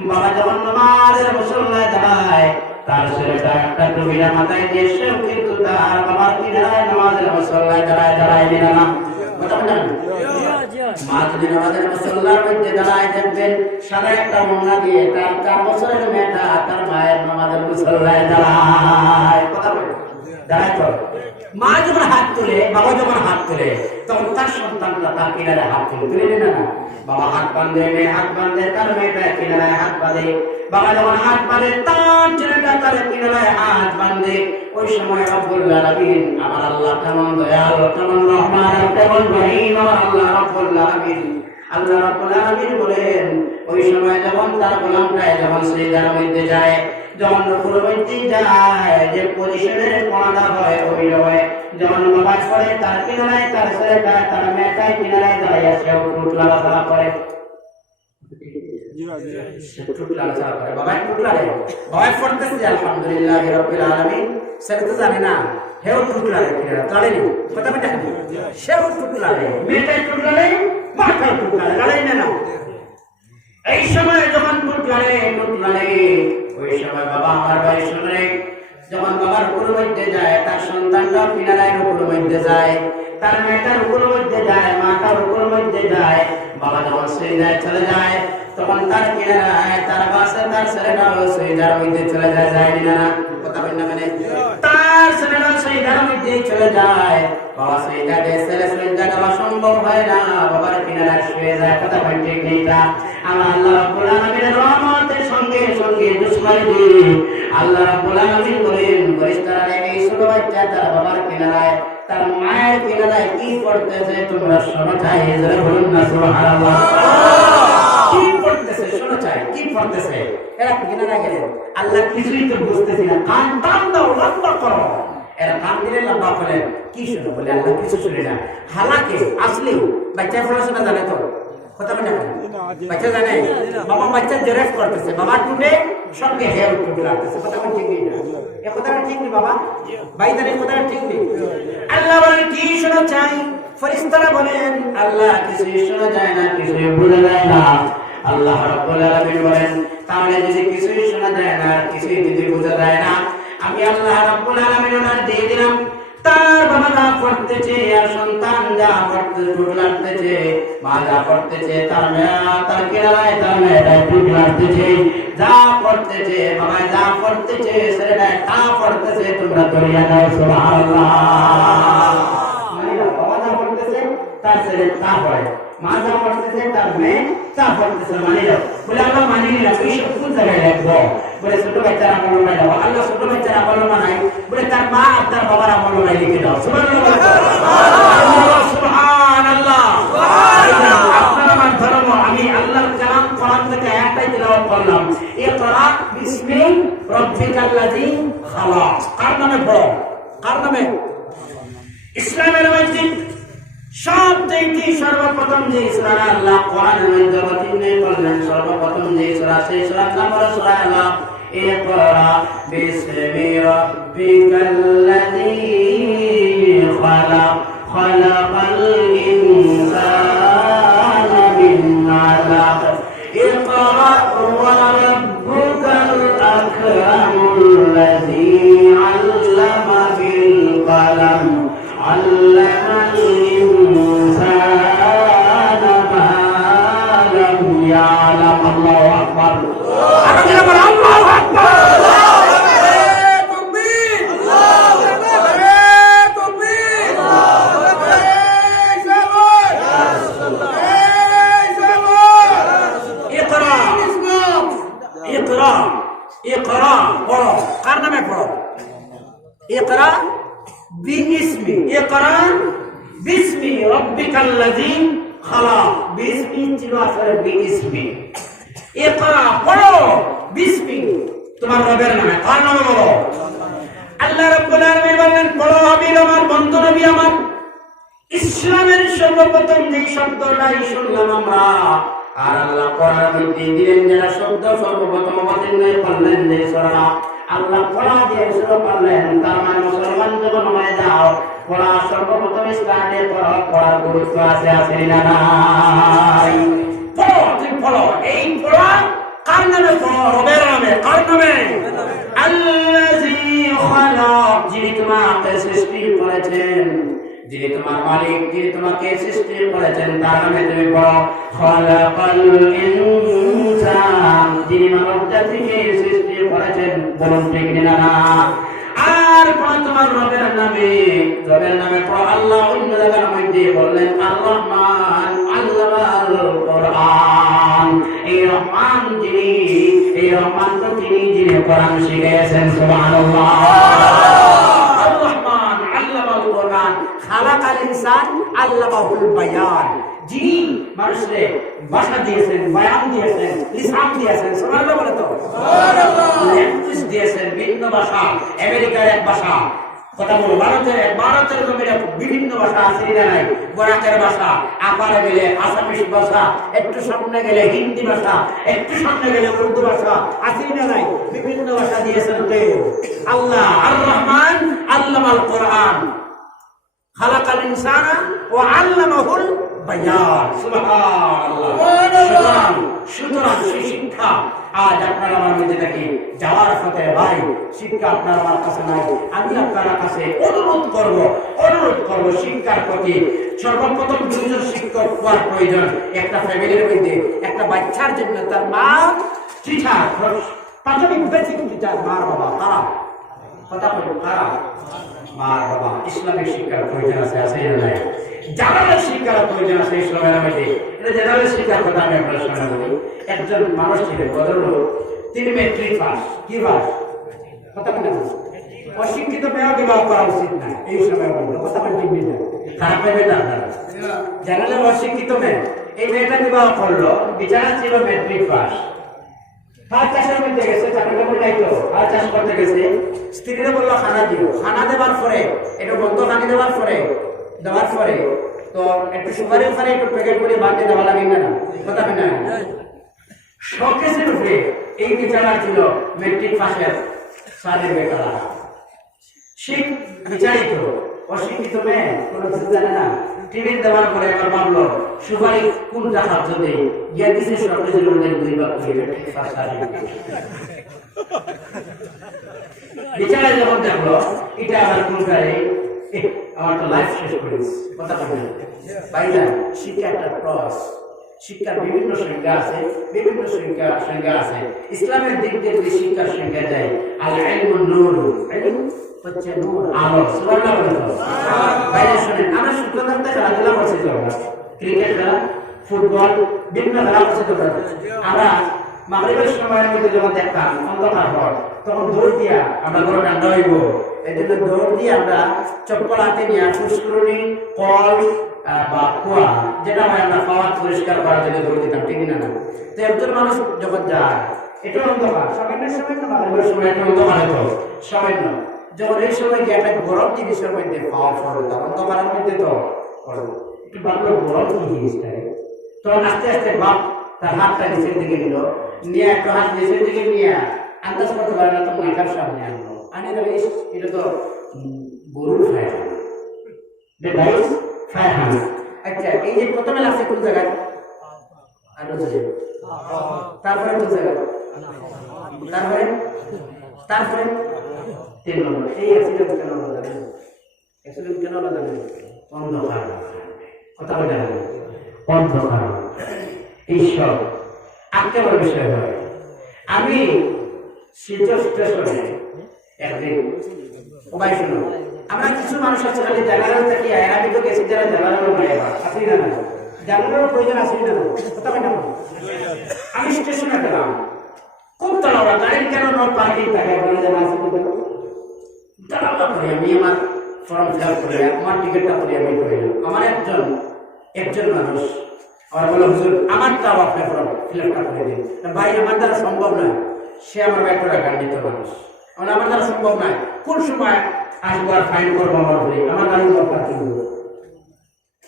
বাবা যখন নামাজের মুসল্লায় দাঁড়ায়, তার ছেলেটা একটা টুপিটা মাথায় দিয়ে সেও কিন্তু তার বাবার কিনারায় নামাজের মুসল্লায় দাঁড়ায় দিল না। কথা বলেন? মা যদি নামাজের মুসল্লার মধ্যে দাঁড়ায়, দেখবেন সারা একটা মোনা দিয়ে তার 4 বছরের মেয়েটা তার মায়ের নামাজের মুসল্লায় দাঁড়ায়। কথা বলেন? দাঁড়ায় তো। মা যখন হাত তুলে, বাবা যখন হাত তুলে, তখন তার সন্তানরা তার কিনারে হাত তুলে না। বাবা হাত বাঁধে, মেয়ে হাত বাঁধে, তার মেয়েটা কিনারায় হাত বাঁধে। বাবা যখন হাত বাঁধে, তার ছেলেটা তার কিনারায় হাত বাঁধে। ওই সময় রব্বুল আলামিন, আমার আল্লাহ কেমন দয়াল, কেমন রহমান, কেমন রহিম আমার আল্লাহ রব্বুল আলামিন। আল্লাহ রাব্বুল আলামিন বলেন, ওই সময় যখন তার গোলামটা যখন সিজদার মধ্যে যায়, যখন রুকুর মধ্যে যায়, যে পজিশনের কোণাটা হয় ওই হয়, যখন নামাজ পড়ে তার কিনারায় তার ছেলেটা তার মেয়েটা কিনারায় দাঁড়িয়ে সে ঠোঁট লাগাছাড়া করে। বাবা পড়তেছে আলহামদুলিল্লাহ রাব্বিল আলামিন, সেটা তো জানে না, হেও ঠোঁট লাগে কিনারা চলেনি। কথা বলতে সেও ঠোঁট লাগে, মেয়েটাই ঠোঁট লাগে, মাথায় ঠোঁট লাগে না। এই সময় যখন ঠোঁট লাগে, ওই সময় বাবা আমার ভাই শুনে, যখন বাবার উপর মধ্যে যায়, তার সন্তানটাও কিনারায় উপর মধ্যে যায়, তার মেয়েটার উপর মধ্যে যায়, মাটার উপর মধ্যে যায়। বাবা যখন সিজদায় চলে যায়, তখন তার কিনারায় তার বাসে তার ছেলেটাও সিজদার মধ্যে চলে যায়। যায় না? কথা বলেন না? মানে তার ছেলেটা সিজদার মধ্যে চলে যায়। বাবা সিজদাতে ছেলে সিজদা দেওয়া সম্ভব হয় না, বাবার কিনারায় শুয়ে যায়। কথা বলেন ঠিক না? আমার আল্লাহ রাব্বুল আলামিনের রহমতের সঙ্গে সঙ্গে দুশ্মনী দিয়ে আল্লাহ রাব্বুল আলামিন বলেন, ফেরেশতারা এই ছোট বাচ্চা তার বাবার কিনারায়, তার মায়ের কিনারায় কি করতেছে তোমরা শোনো চাই। জোরে বলুন না সুবহানাল্লাহ। কি করতেছে শোনো চাই, কি করতেছে? এরা কিনারা গেলে আল্লাহ কিছুই তো বুঝতেছি না, কান টান দাও, লম্বা করো। এরা কান দিলে লম্বা করেন, কি শুনো? বলে আল্লাহ কিছু শুনি না। হালাকে আসলেও বাচ্চা পড়াশোনা জানে তো? কথা বলে বাচ্চা জানে, বাবা বাচ্চা জেরেফ করতেছে, বাবা টুটে সঙ্গে হেয়ার টুটে লাগতেছে। কথা বলে ঠিক নেই, এ কথাটা ঠিক নেই বাবা, ভাই জানে কথাটা ঠিক নেই। আল্লাহ বলেন কি শোনা চাই? ফেরেশতারা বলেন আল্লাহ কিছুই শোনা যায় না, কিছুই বোঝা যায় না। আল্লাহ রাব্বুল আলামিন বলেন তাহলে যদি কিছুই শোনা যায় না, কিছুই যদি বোঝা যায় না, আমি আল্লাহ রাব্বুল আলামিন ওনার দিয়ে দিলাম তার বাবা যা পড়তেছে আর সন্তান যা পড়তেছে, মা যা পড়তেছে তার মেয়া তার কেরালায় তার মেয়েটাই পড়তেছে, যা পড়তেছে বাবা যা পড়তেছে ছেলেটা তা পড়তেছে, তোমরা দরিয়া দাও সুবহানাল্লাহ। বাবা যা পড়তেছে তার ছেলে তা পড়ে, মা যা পড়তেছে তার মেয়ে তা পড়তেছে, মানি যাও বলে আমরা মানি নিলাম। এইসব কোন জায়গায় রাখবো? বলে ছোট বাচ্চারা আমল নাই দাও, আল্লাহ ছোট বাচ্চারা আমল নাই বলে তার মা আর তার বাবার আমল নাই লিখে দাও। সুবহানাল্লাহ। আপনার আমার ধর্ম, আমি আল্লাহর কালাম কোরআন থেকে একটাই তিলাওয়াত করলাম, ইকরা বিসমি রাব্বিকাল্লাযী খালাক। কার নামে পড়ো? কার নামে? ইসলামের মধ্যে সবচেয়ে সর্বপ্রথম যে সূরা আল্লাহ কোরআনের মধ্যে অবতীর্ণ করলেন, সর্বপ্রথম যে সূরা সেই সূরার নাম হলো সূরা আল্লাহ। ইকরা বিসমি রাব্বিকাল্লাযী খালাক, খালাকাল ইনসানা মিন আলাক, ইকরা ওয়া রাব্বুকাল আকরামুল্লাযী আল্লামা বিল কলম, আল্লামাল ইনসানা মা লাম ইয়ালাম। আল্লাহু আকবার। আল্লাহু আকবার। ইকরা পড়ো, কার নামে পড়ো? ইকরা বিইসমি, ইকরা বিসমি রাব্বিকাল্লাযী খালাক। বিসমি ছিল আসলে বিইসমি। ইকরা পড়ো বিসমি, তোমার রবের নামে। কার নামে বলো? আল্লাহ রাব্বুল আলামিন বলেন পড়ো হাবিব আমার, বন্ধু নবী আমার, ইসলামের সর্বপ্রথম যে শব্দটাই শুনলাম আমরা, আর আল্লাহ কোরআনের মধ্যে দিলেন যারা শব্দ সর্বপ্রথম অবতীর্ণ করলেন যে সূরা, আল্লাহ পড়া দিয়ে শুরু করলেন। তার মানে মুসলমান যখন হয়ে যাও, পড়া সর্বপ্রথম স্টার্টে করো, পড়ার গুরুত্ব আছে আছে না নাই? পড়ো, তুমি পড়ো। এই পড়া কার নামে পড়ো? রবের নামে। কার নামে? আল্লাযী খালাক, যিনি তোমাকে সৃষ্টি করেছেন, যিনি তোমার মালিক, যিনি তোমাকে সৃষ্টি করেছেন তার নামে তুমি পড়ো। খালাকাল ইনসান, যিনি মানব জাতিকে সৃষ্টি করেছেন, বলুন ঠিক না? আর পড়ো তোমার রবের নামে, রবের নামে পড়ো। আল্লাহ অন্য জায়গার মধ্যে বললেন আর রহমান আল্লামাল কোরআন, এই রহমান যিনি, এই রহমান তো তিনি যিনি কোরআন শিখিয়েছেন। সুবহানাল্লাহ। খালাকাল ইনসান আল্লামাহুল বায়ান, যিনি মানুষকে ভাষা দিয়েছেন, বয়ান দিয়েছেন, লিসান দিয়েছেন। সুবহানাল্লাহ বলে তো। সুবহানাল্লাহ। ল্যাঙ্গুয়েজ দিয়েছেন, ভিন্ন ভাষা। আমেরিকার এক ভাষা, কথা বলো, ভারতের জমিনে বিভিন্ন ভাষা আছে না নাই? বরাকের ভাষা, আপারে গেলে আসামিস ভাষা, একটু সামনে গেলে হিন্দি ভাষা, একটু সামনে গেলে উর্দু ভাষা, আছে না নাই? বিভিন্ন ভাষা দিয়েছেন কে? আল্লাহ। আর রহমান আল্লামাল কোরআন, খালাকাল ইনসানা ওয়া আল্লামাহুল বায়ান। সুবহানাল্লাহ। সুতরাং সেই শিক্ষা আজ আপনার আমার মধ্যে থেকে যাওয়ার পথে ভাই, শিক্ষা আপনার আমার কাছে নাই। আমি আপনার কাছে অনুরোধ করব শিক্ষার প্রতি। সর্বপ্রথম দুজন শিক্ষক হওয়ার প্রয়োজন। একটা ফ্যামিলির মধ্যে একটা বাচ্চার জন্য তার মা টিচার, প্রাথমিক বেসিক টিচার, মা বাবা, তারা কথা বলবো, তারা মা বাবা। ইসলামিক শিক্ষার প্রয়োজন আছে আছে না নাই? জানালের শিক্ষার প্রয়োজন আছে ইসলামের মধ্যে। এটা জানালের শিক্ষার কথা আমি আপনার সামনে বলি। একজন মানুষ ছিলেন ভদ্রলোক, তিনি মেট্রিক পাস। কি পাস? কথা বলে অশিক্ষিত মেয়েও বিবাহ করা উচিত না এই সময় বললো। কথা বলে ঠিক না? খারাপ মেয়ে না, জানালের অশিক্ষিত মেয়ে, এই মেয়েটা বিবাহ করলো, বিচারা ছিল মেট্রিক পাস। হাত চাষের মধ্যে গেছে, চাকরি করতে যাইতো, হাত চাষ করতে গেছে। স্ত্রীরা বললো খানা দিও। খানা দেওয়ার পরে, একটু বন্ধ পানি দেওয়ার পরে তো একটু সুগারের পরে একটু প্যাকেট করে বাড়তে দেওয়া লাগে না? কথা না? শোকেসের উপরে এই বিচারা ছিল মেট্রিক পাশের সারের বেকারা। শিখ বিচারিত, অশিক্ষিত মেয়ে কোনো কিছু জানে না। টিফিন দেওয়ার পরে এবার ভাবলো সুপারি কোনটা খাচ্ছ দেই গিয়ে দিছে সবটা ছিল 2 ভাগ করে ফার্স্ট আসে বিচারে যখন দেখলো এটা আবার কোনটারে আমার তো লাইফ শেষ করে দিচ্ছে কথা বলি বাইরে শিক্ষা একটা ক্রস শিক্ষার বিভিন্ন সংজ্ঞা আছে বিভিন্ন সংজ্ঞা আছে ইসলামের দিক থেকে যদি শিক্ষার সংজ্ঞা দেয় আল ইলমুন নূর ইলম হচ্ছে নূর আলো সুবহানাল্লাহ বলেন বাইরে শুনেন আমরা শুক্রবার থেকে খেলাধুলা করছি তো ক্রিকেট খেলা ফুটবল বিভিন্ন খেলা করছি তো আমরা মাগরিবের সময়ের মধ্যে যখন দেখতাম অন্ধকার হয় তখন দৌড় দিয়া আমরা ঘরে ঠান্ডা হইব এই জন্য দৌড় দিয়ে আমরা চপ্পল হাতে নিয়ে ফুসকুরনি কল বা কুয়া যেটা হয় আমরা খাওয়া পরিষ্কার করার জন্য দৌড় দিতাম ঠিক না না তো একজন মানুষ যখন যায় এটা অন্ধকার সামান্য মাগরিবের সময় একটা অন্ধকার হতো সামান্য যখন এই সময় গিয়ে একটা গরম জিনিসের মধ্যে পাওয়া পড়তাম অন্ধকারের মধ্যে তো একটু ভাবলো গরম কি জিনিসটা তখন আস্তে আস্তে বাপ তার হাতটা নিচের দিকে নিল নিয়ে একটু হাত নিচের দিকে নিয়ে আন্দাজ করতে পারে না তো মাইকার সামনে আনলো আনি দেবে এটা তো গরুর ফায়ার আচ্ছা এই যে প্রথমে লাগছে কোন জায়গায় আর তারপরে কোন জায়গায় তারপরে 3 নম্বর এই অ্যাক্সিডেন্ট কেন হলো জানেন অ্যাক্সিডেন্ট কেন হলো জানেন অন্ধকার কথা বলে অন্ধকার ঈশ্বর আজকে বড় বিষয় হয় আমি শিলচর স্টেশনে একদিন ওবাই শুনো আমরা কিছু মানুষ আছে খালি জানালার থেকে আমি তো গেছি যারা জানালার আসি না জানালার প্রয়োজন আসি না কথা বলে আমি স্টেশনে গেলাম খুব তাড়াহুড়া গাড়ির কেন নো পার্কিং থাকে বলে জানা আছে তাড়াহুড়া করে আমি আমার ফর্ম ফিল আপ করে আমার টিকিটটা করে আমি করিলাম আমার একজন মানুষ আমার বলে হুজুর আমারটাও আপনি ফর্ম ফিল আপ করে দিন ভাই আমার দ্বারা সম্ভব নয় সে আমার ব্যাপারে গাড়িত মানুষ আমার দ্বারা সম্ভব নয় কোন সময় আসবো আর ফাইন করবো আমার উপরে আমার গাড়ি দরকার কিন্তু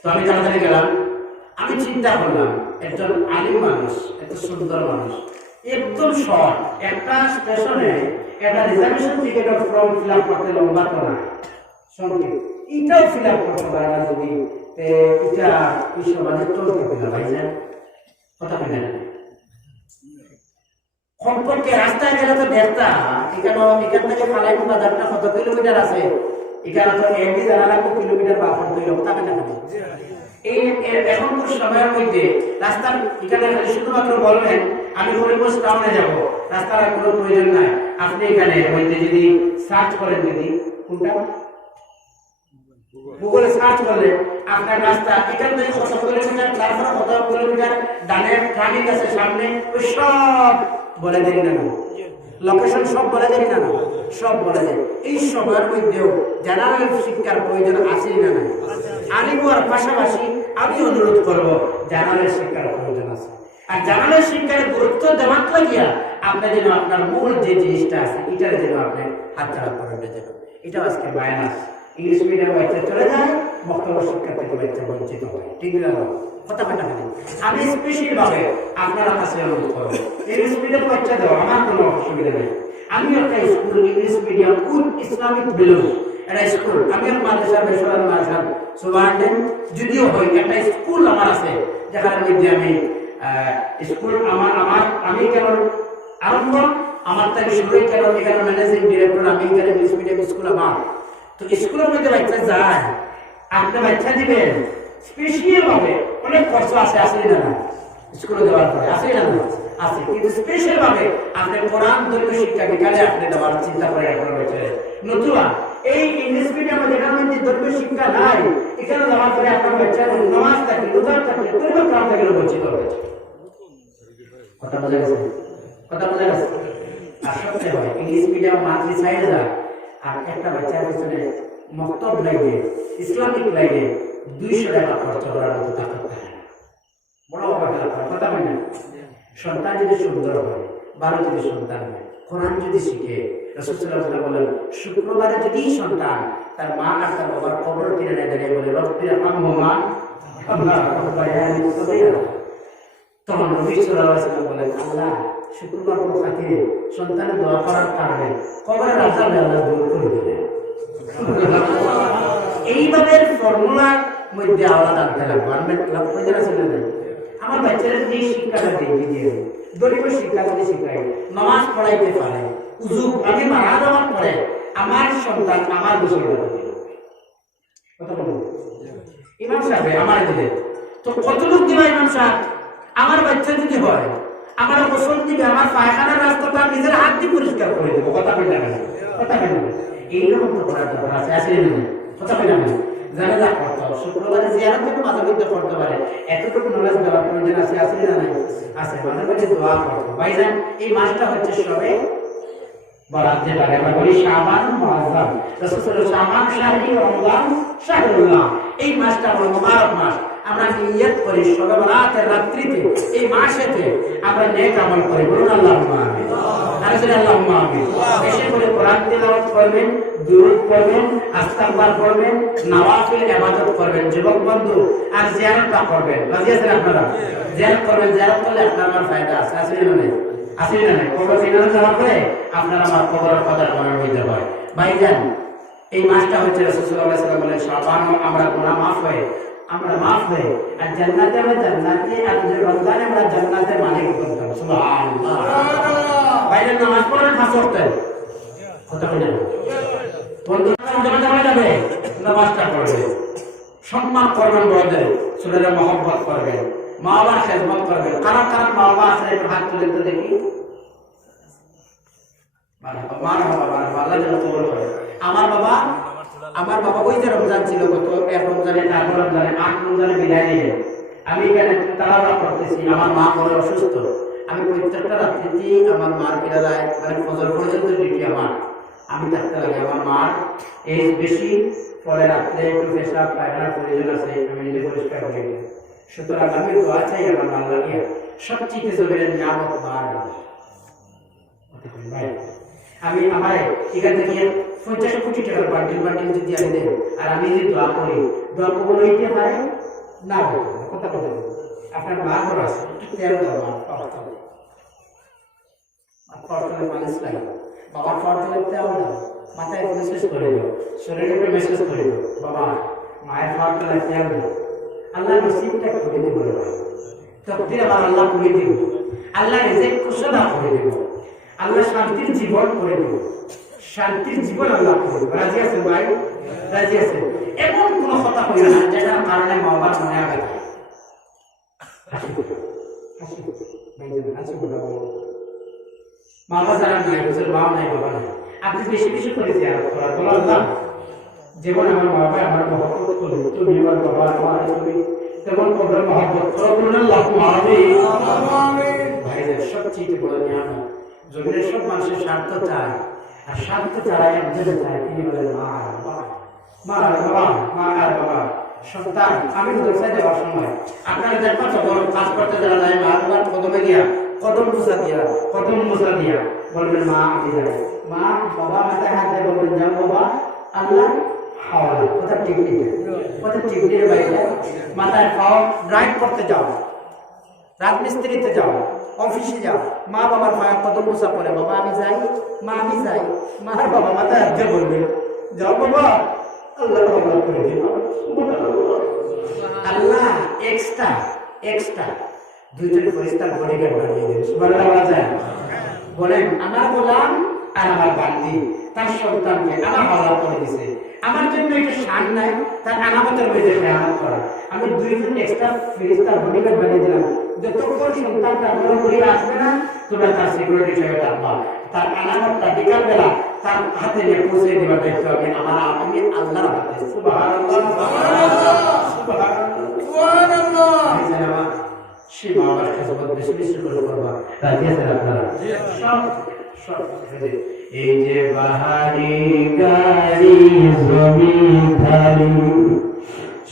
তো আমি তাড়াতাড়ি গেলাম আমি চিন্তা করলাম একজন আলিম মানুষ এত সুন্দর মানুষ একদম শর্ট একটা স্টেশনে একটা রিজার্ভেশন টিকেটের ফর্ম ফিল আপ করতে লম্বা তো না সংক্ষেপ এটাও ফিল আপ করতে পারে না যদি এটা এই সমাজে চলতে হবে ভাইজান কথা বলেন সম্পর্কে রাস্তায় গেলে তো দেখতা এখান থেকে ফালাইমু বাজারটা কত কিলোমিটার আছে এখানে তো এমনি জানা লাগবে কিলোমিটার বা ফোন তৈরি কথা বলেন এই এখন তো সময়ের মধ্যে রাস্তার এখানে খালি শুধুমাত্র বলবেন আমি হরিপুর টাউনে যাব রাস্তার আর কোনো প্রয়োজন নাই আপনি এখানে মধ্যে যদি সার্চ করেন যদি কোনটা গুগলে সার্চ করলে আপনার রাস্তা এখান থেকে কত কিলোমিটার তারপরে কত কিলোমিটার ডানের ট্রাফিক আছে সামনে ওই সব বলে দেন না লোকেশন সব বলে দেন না সব বলে দেন এই সময়ের মধ্যেও জেনারেল শিক্ষার প্রয়োজন আছে না না আলিম হওয়ার পাশাপাশি আমি অনুরোধ করব জেনারেল শিক্ষার প্রয়োজন আছে আর জেনারেল শিক্ষার গুরুত্ব দেওয়ার লাগিয়া আপনার যেন আপনার মূল যে জিনিসটা আছে এটার যেন আপনি হাতছাড়া করেন যেন এটাও আজকে মাইনাস ইংলিশ মিডিয়াম বাচ্চা চলে যায় বক্তব্য শিক্ষা থেকে বাচ্চা বঞ্চিত হয় ঠিক না কথা বলতে হবে আমি স্পেশাল ভাবে আপনার কাছে অনুরোধ করবো ইংলিশ মিডিয়াম বাচ্চা দেওয়া আমার কোনো অসুবিধা নেই আমি একটা school English medium with Islamic values একটা স্কুল আমি আর মাদ্রাসা বেসরকারি মাদ্রাসা সুবহানাল্লাহ যদিও হয় একটা স্কুল আমার আছে যেখানের মধ্যে আমি স্কুল আমি কেন আরম্ভ আমার থেকে শুরুই কেন এখানে ম্যানেজিং ডিরেক্টর আমি এখানে ইংলিশ মিডিয়াম স্কুল আমার তো স্কুলের মধ্যে বাচ্চা যায় আপনি বাচ্চা দিবেন স্পেশাল ভাবে অনেক খরচ আছে আসলে না স্কুলে দেওয়ার পরে আসলে না আছে কিন্তু স্পেশাল ভাবে আপনি কোরআন ধর্মীয় শিক্ষা বিকালে আপনি দেওয়ার চিন্তা করে এখন রয়েছে নতুবা এই ইংলিশ মিডিয়ামে যেখানে মধ্যে ধর্মীয় শিক্ষা নাই এখানে দেওয়ার পরে আপনার বাচ্চা নামাজ থাকে রোজা থাকে কোনো কাম থেকে বঞ্চিত হয়েছে কথা বোঝা গেছে আর সত্যি হয় ইংলিশ মিডিয়াম মাঝে সাইডে যায় আর একটা বাচ্চার পিছনে মক্তব লাইনে ইসলামিক লাইনে 200 টাকা খরচ করার মতো টাকা থাকে বড় কথা বলে সন্তান যদি সুন্দর হয় ভালো যদি সন্তান হয় কোরআন যদি শিখে রাসূল সাল্লাল্লাহু আলাইহি ওয়াসাল্লাম বলেন শুক্রবারে যদি সন্তান তার মা আর তার বাবার কবর কিনারে দাঁড়িয়ে বলে রব্বির হামহুমা কামা রাব্বায়ানি সগীরা তখন নবী সাল্লাল্লাহু আলাইহি ওয়াসাল্লাম বলেন আল্লাহ শুক্রবার কোন খাতিরে সন্তানের দোয়া করার কারণে কবরের আযাব আল্লাহ দূর করে দিলেন এইভাবে ফর্মুলা মধ্যে আওলাদ আনতে লাগবো আমি প্রয়োজন ছিল না আমার বাচ্চারা যে শিক্ষাটা দিয়ে দরিদ্র শিক্ষা যদি শিখাই নামাজ পড়াইতে পারে উজু আমি মারা যাওয়ার পরে আমার সন্তান আমার গোসল করতে কথা বলুন ইমাম সাহেব আমার দিলে তো কত লোক দিবা ইমাম সাহেব আমার বাচ্চা যদি হয় আমার গোসল দিবে আমার পায়খানার রাস্তাটা নিজের হাত দিয়ে পরিষ্কার করে দেবো কথা বলতে না কথা বলতে এইরকম তো করার দরকার আছে আসলে না কথা বলতে না জানা যা করতে হবে শুক্রবারে জিয়ারত থেকে মাঝে মধ্যে করতে পারে এতটুকু নলেজ দেওয়ার প্রয়োজন আছে আসলে না নাই আছে মাঝে মধ্যে দোয়া করতে ভাইজান এই মাসটা হচ্ছে সবে বরাত যে পারে আমরা বলি শাবান মুআজ্জাম রাসূল শাবান শাহরি রমজান শাহরুল্লাহ এই মাসটা হলো মুবারক মাস আমরা নিয়ত করি সবে বরাতের রাত্রিতে এই মাসেতে আমরা নেক আমল করি বলুন আল্লাহুম্মা আমিন আল্লাহুম্মা আমিন বেশি করে কোরআন তিলাওয়াত করবেন দুরূদ পড়বেন আস্তাগফার করবেন নওয়াফিল ইবাদত করবেন যুবক বন্ধু আর জিয়ারতটা করবেন রাজি আছেন আপনারা জিয়ারত করবেন জিয়ারত করলে আপনার আমার ফায়দা আছে আসলে না আসলে না কবর জিয়ারত যাওয়ার পরে আপনার আমার কবরের কথা মনে হইতে হয় ভাইজান এই মাসটা হচ্ছে রাসূল সাল্লাল্লাহু আলাইহি ওয়াসাল্লাম বলেন শাবান আমরা গুনাহ মাফ হয় আমরা মাফ হয়ে আর জান্নাতে আমরা জান্নাতে আর রমজানে আমরা জান্নাতের মালিক হতে পারবো সুবহানাল্লাহ বাইরে নামাজ পড়েন পাঁচ ওয়াক্ত কথা বলেন বন্ধু জামা যাবে নামাজটা পড়বে সম্মান করবেন বড়দের ছোটদের মহব্বত করবেন মা বাবার খেদমত করবেন কারা কারা মা বাবা আছে একটু হাত তুলে তো দেখি আল্লাহ যেন কবুল করে আমার বাবা ওই যে রমজান ছিল গত এক রমজানে তারপর রমজানে 8 রমজানে বিদায় নিলেন আমি এখানে তাড়াহুড়া করতেছি আমার মা বড় অসুস্থ আমি প্রত্যেকটা রাত্রিতে আমার মার কিরালায় মানে ফজর পর্যন্ত ডিউটি আমার আমি থাকতে লাগে আমার মার এই বেশি ফলে রাত্রে একটু পেশাব পায়খানার প্রয়োজন আছে আমি নিজে পরিষ্কার করে দিই সুতরাং আমি দোয়া চাই আমার আল্লাহ নিয়ে সবচেয়ে জবের নিয়ামত মার আমি আমার এখান থেকে 50 কোটি টাকার বান্ডিল যদি আমি দেব আর আমি যদি দোয়া করি দোয়া কবুল হইতে পারে না কথা বলতে আপনার মা ঘর আছে একটু তেল দাও ফর্তলে মানুষ লাগে বাবা ফর্তলে তেল দাও মাথায় মেসেজ করে দাও শরীরে মেসেজ করে দাও বাবা মায়ের ফর্তলে তেল দাও আল্লাহ নসিবটা করে দেবো তকদির আমার আল্লাহ করে দেব আল্লাহ রিজিক কুশলা করে দেব আল্লাহ শান্তির জীবন করে দেব শান্তির জীবন আল্লাহ করে দেব রাজি আছেন ভাই রাজি আছেন এমন কোন কথা হয় না যেটার কারণে মা বাবার মনে আঘাত হয় মা বাবা যারা নাই বুঝেন মা নাই বাবা নাই আপনি বেশি বেশি করে জিয়ারত করার বললাম যেমন আমার মা বাবা আমার মহব্বত করে তুমি আমার বাবা আমার তুমি তেমন কবরের মহব্বত করো বলুন আল্লাহুম্মা আমিন ভাইদের সবচেয়ে বড় নিয়ামত জমিনের সব মানুষের স্বার্থ চায় আর স্বার্থ ছাড়াই একজন চায় তিনি বলেন মা আর বাবা সন্তান আমি দোষায় যাওয়ার সময় আপনারা দেখবেন যখন কাজ করতে যারা যায় মা বাবার কদমে গিয়া কদম মোছা দিয়া বলবেন মা আমি যাই মা বাবা মাথায় হাত দিয়ে বলবেন যাও বাবা আল্লাহ হাওলা কথা ঠিক নেই বাইরে মাথায় পাও ড্রাইভ করতে যাও রাজমিস্ত্রিতে যাও অফিসে যাও মা বাবার মায়ের কদম মোছা পড়ে বাবা আমি যাই মা আমি যাই মার বাবা মাথায় হাত দিয়ে বলবে যাও বাবা আল্লাহ করে দিন আল্লাহ এক্সট্রা দুইজন ফেরেশতার বডিগার্ড বানিয়ে দেন সুবহানাল্লাহ বলেন আমার গোলাম আর আমার বান্দি তার সন্তানকে আমার আল্লাহ করে দিয়েছে আমার জন্য এটা শান নাই তার আনামতের মধ্যে খেয়াল করা আমি দুইজন এক্সট্রা ফেরেশতার বডিগার্ড বানিয়ে দিলাম যতক্ষণ সন্তানটা বড় করে আসবে না তোমরা তার সিকিউরিটি হিসেবে থাকবা তার আনামতটা বিকালবেলা তার হাতে নিয়ে পৌঁছে দেওয়ার দায়িত্ব আমি আল্লাহর হাতে সুবহানাল্লাহ সেই বাবার কাছে বেশি বেশি করে করবা রাজি আছেন আপনারা সব এই যে বাহারি গাড়ি জমিদারি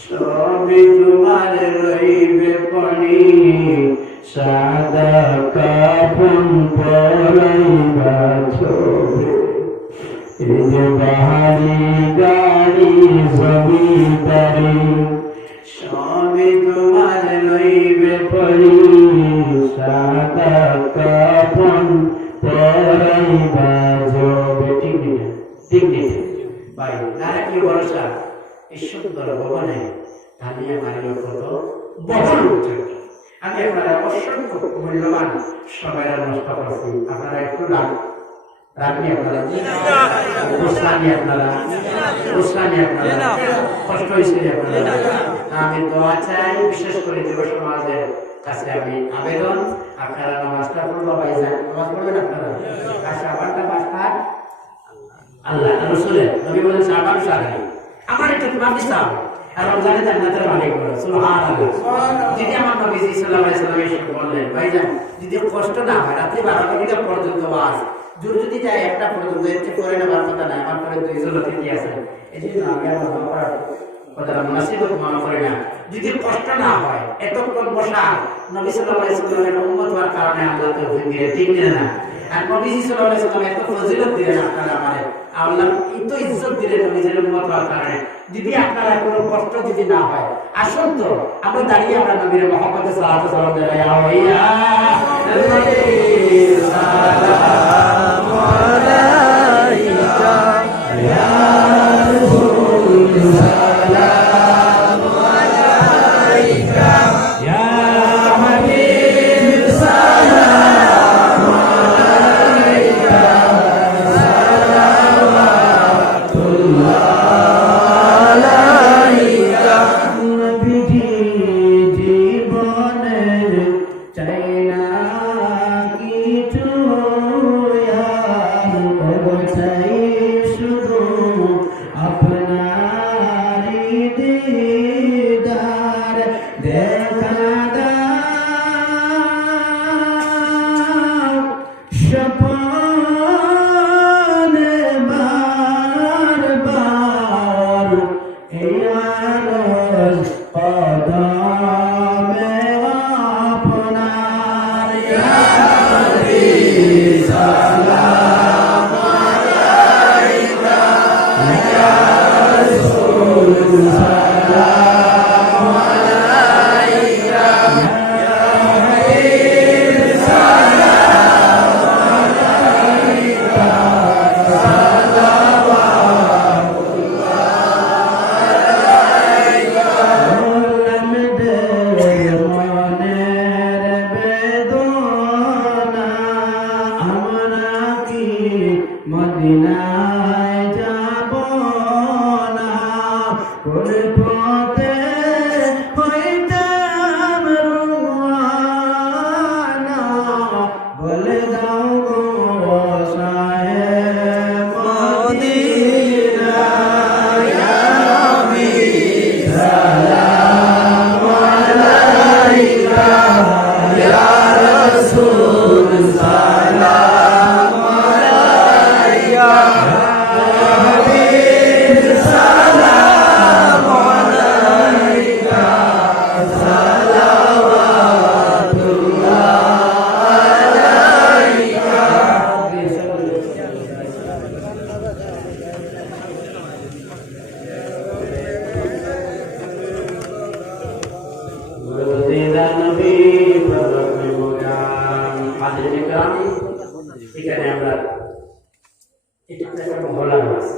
সবই তোমার রইবে পড়ি সাদা কাফন পরাইবা ছবি এই যে বাহারি গাড়ি জমিদারি সবই তোমার রইবে পড়ি সাদা কাফন পরাইবা ছবি ঠিক ভাই নারা কি ভরসা এই সুন্দর ভবনে আমি আমার কত বহুল উঠে আমি আপনারা অসংখ্য মূল্যবান সময় নষ্ট করছি আপনারা একটু রাখনি আপনারা উসলানি আপনারা কষ্ট হয়েছে আপনারা আমি দোয়া চাই বিশেষ করে যুব সমাজের কাছে আমি আবেদন আপনারা নামাজটা পড়বো ভাইজান নামাজ পড়বেন আপনারা আচ্ছা আবারটা বাসটা আল্লাহ রসুলের নবী বলেন সাবান সারাই আমার একটু মাফি চাও আর রমজানে জান্নাতের মালিক বলে সুবহানাল্লাহ যদি আমার নবী সাল্লাল্লাহু আলাইহি ওয়াসাল্লাম এসে বললেন ভাইজান যদি কষ্ট না হয় রাত্রি 12টা পর্যন্ত ওয়াজ জোর যদি যায় একটা পর্যন্ত এতে করে নেবার কথা না আমার পরে দুই জলতে কি আছে এই জন্য আমি আমার বাবার কথাটা মুনাসিবত মনে করি না যদি কষ্ট না হয় এতক্ষণ বসা নবী সাল্লাল্লাহু আলাইহি ওয়াসাল্লামের উম্মত হওয়ার কারণে আল্লাহ তৌফিক দিয়ে ঠিক না আর নবী সাল্লাল্লাহু আলাইহি ওয়াসাল্লাম এত ফজিলত দিলেন আপনারা আমাদের আল্লাহ এত ইজ্জত দিলেন নবীর উম্মত হওয়ার কারণে যদি আপনারা কোনো কষ্ট যদি না হয় আসুন তো আমরা দাঁড়িয়ে আমরা নবীর মহব্বতে সালাত সালাম দেই ইয়া নবী সালাম আলাইকা ইয়া রাসূল সালাম আলাইকা ইয়া হাবিব সালাম আলাইকা সালাওয়াতুল্লাহ মদিনায় যাব না কোন পথে হইতাম রওনা বলে দাও গো সাহেব মদিনা ইয়া নবী সালাম আলাইকা ইয়া রাসূল সালাম এখানে আমরা এটা একটা বলার আছে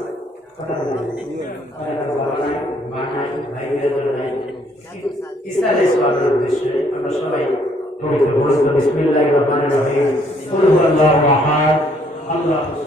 কথা বলা বানাই ভাইদের নাই ইসলামের সবার উদ্দেশ্যে আমরা সবাই পবিত্র বিসমিল্লাহির রহমানির রহিম কুল হুয়াল্লাহু আহাদ আল্লাহু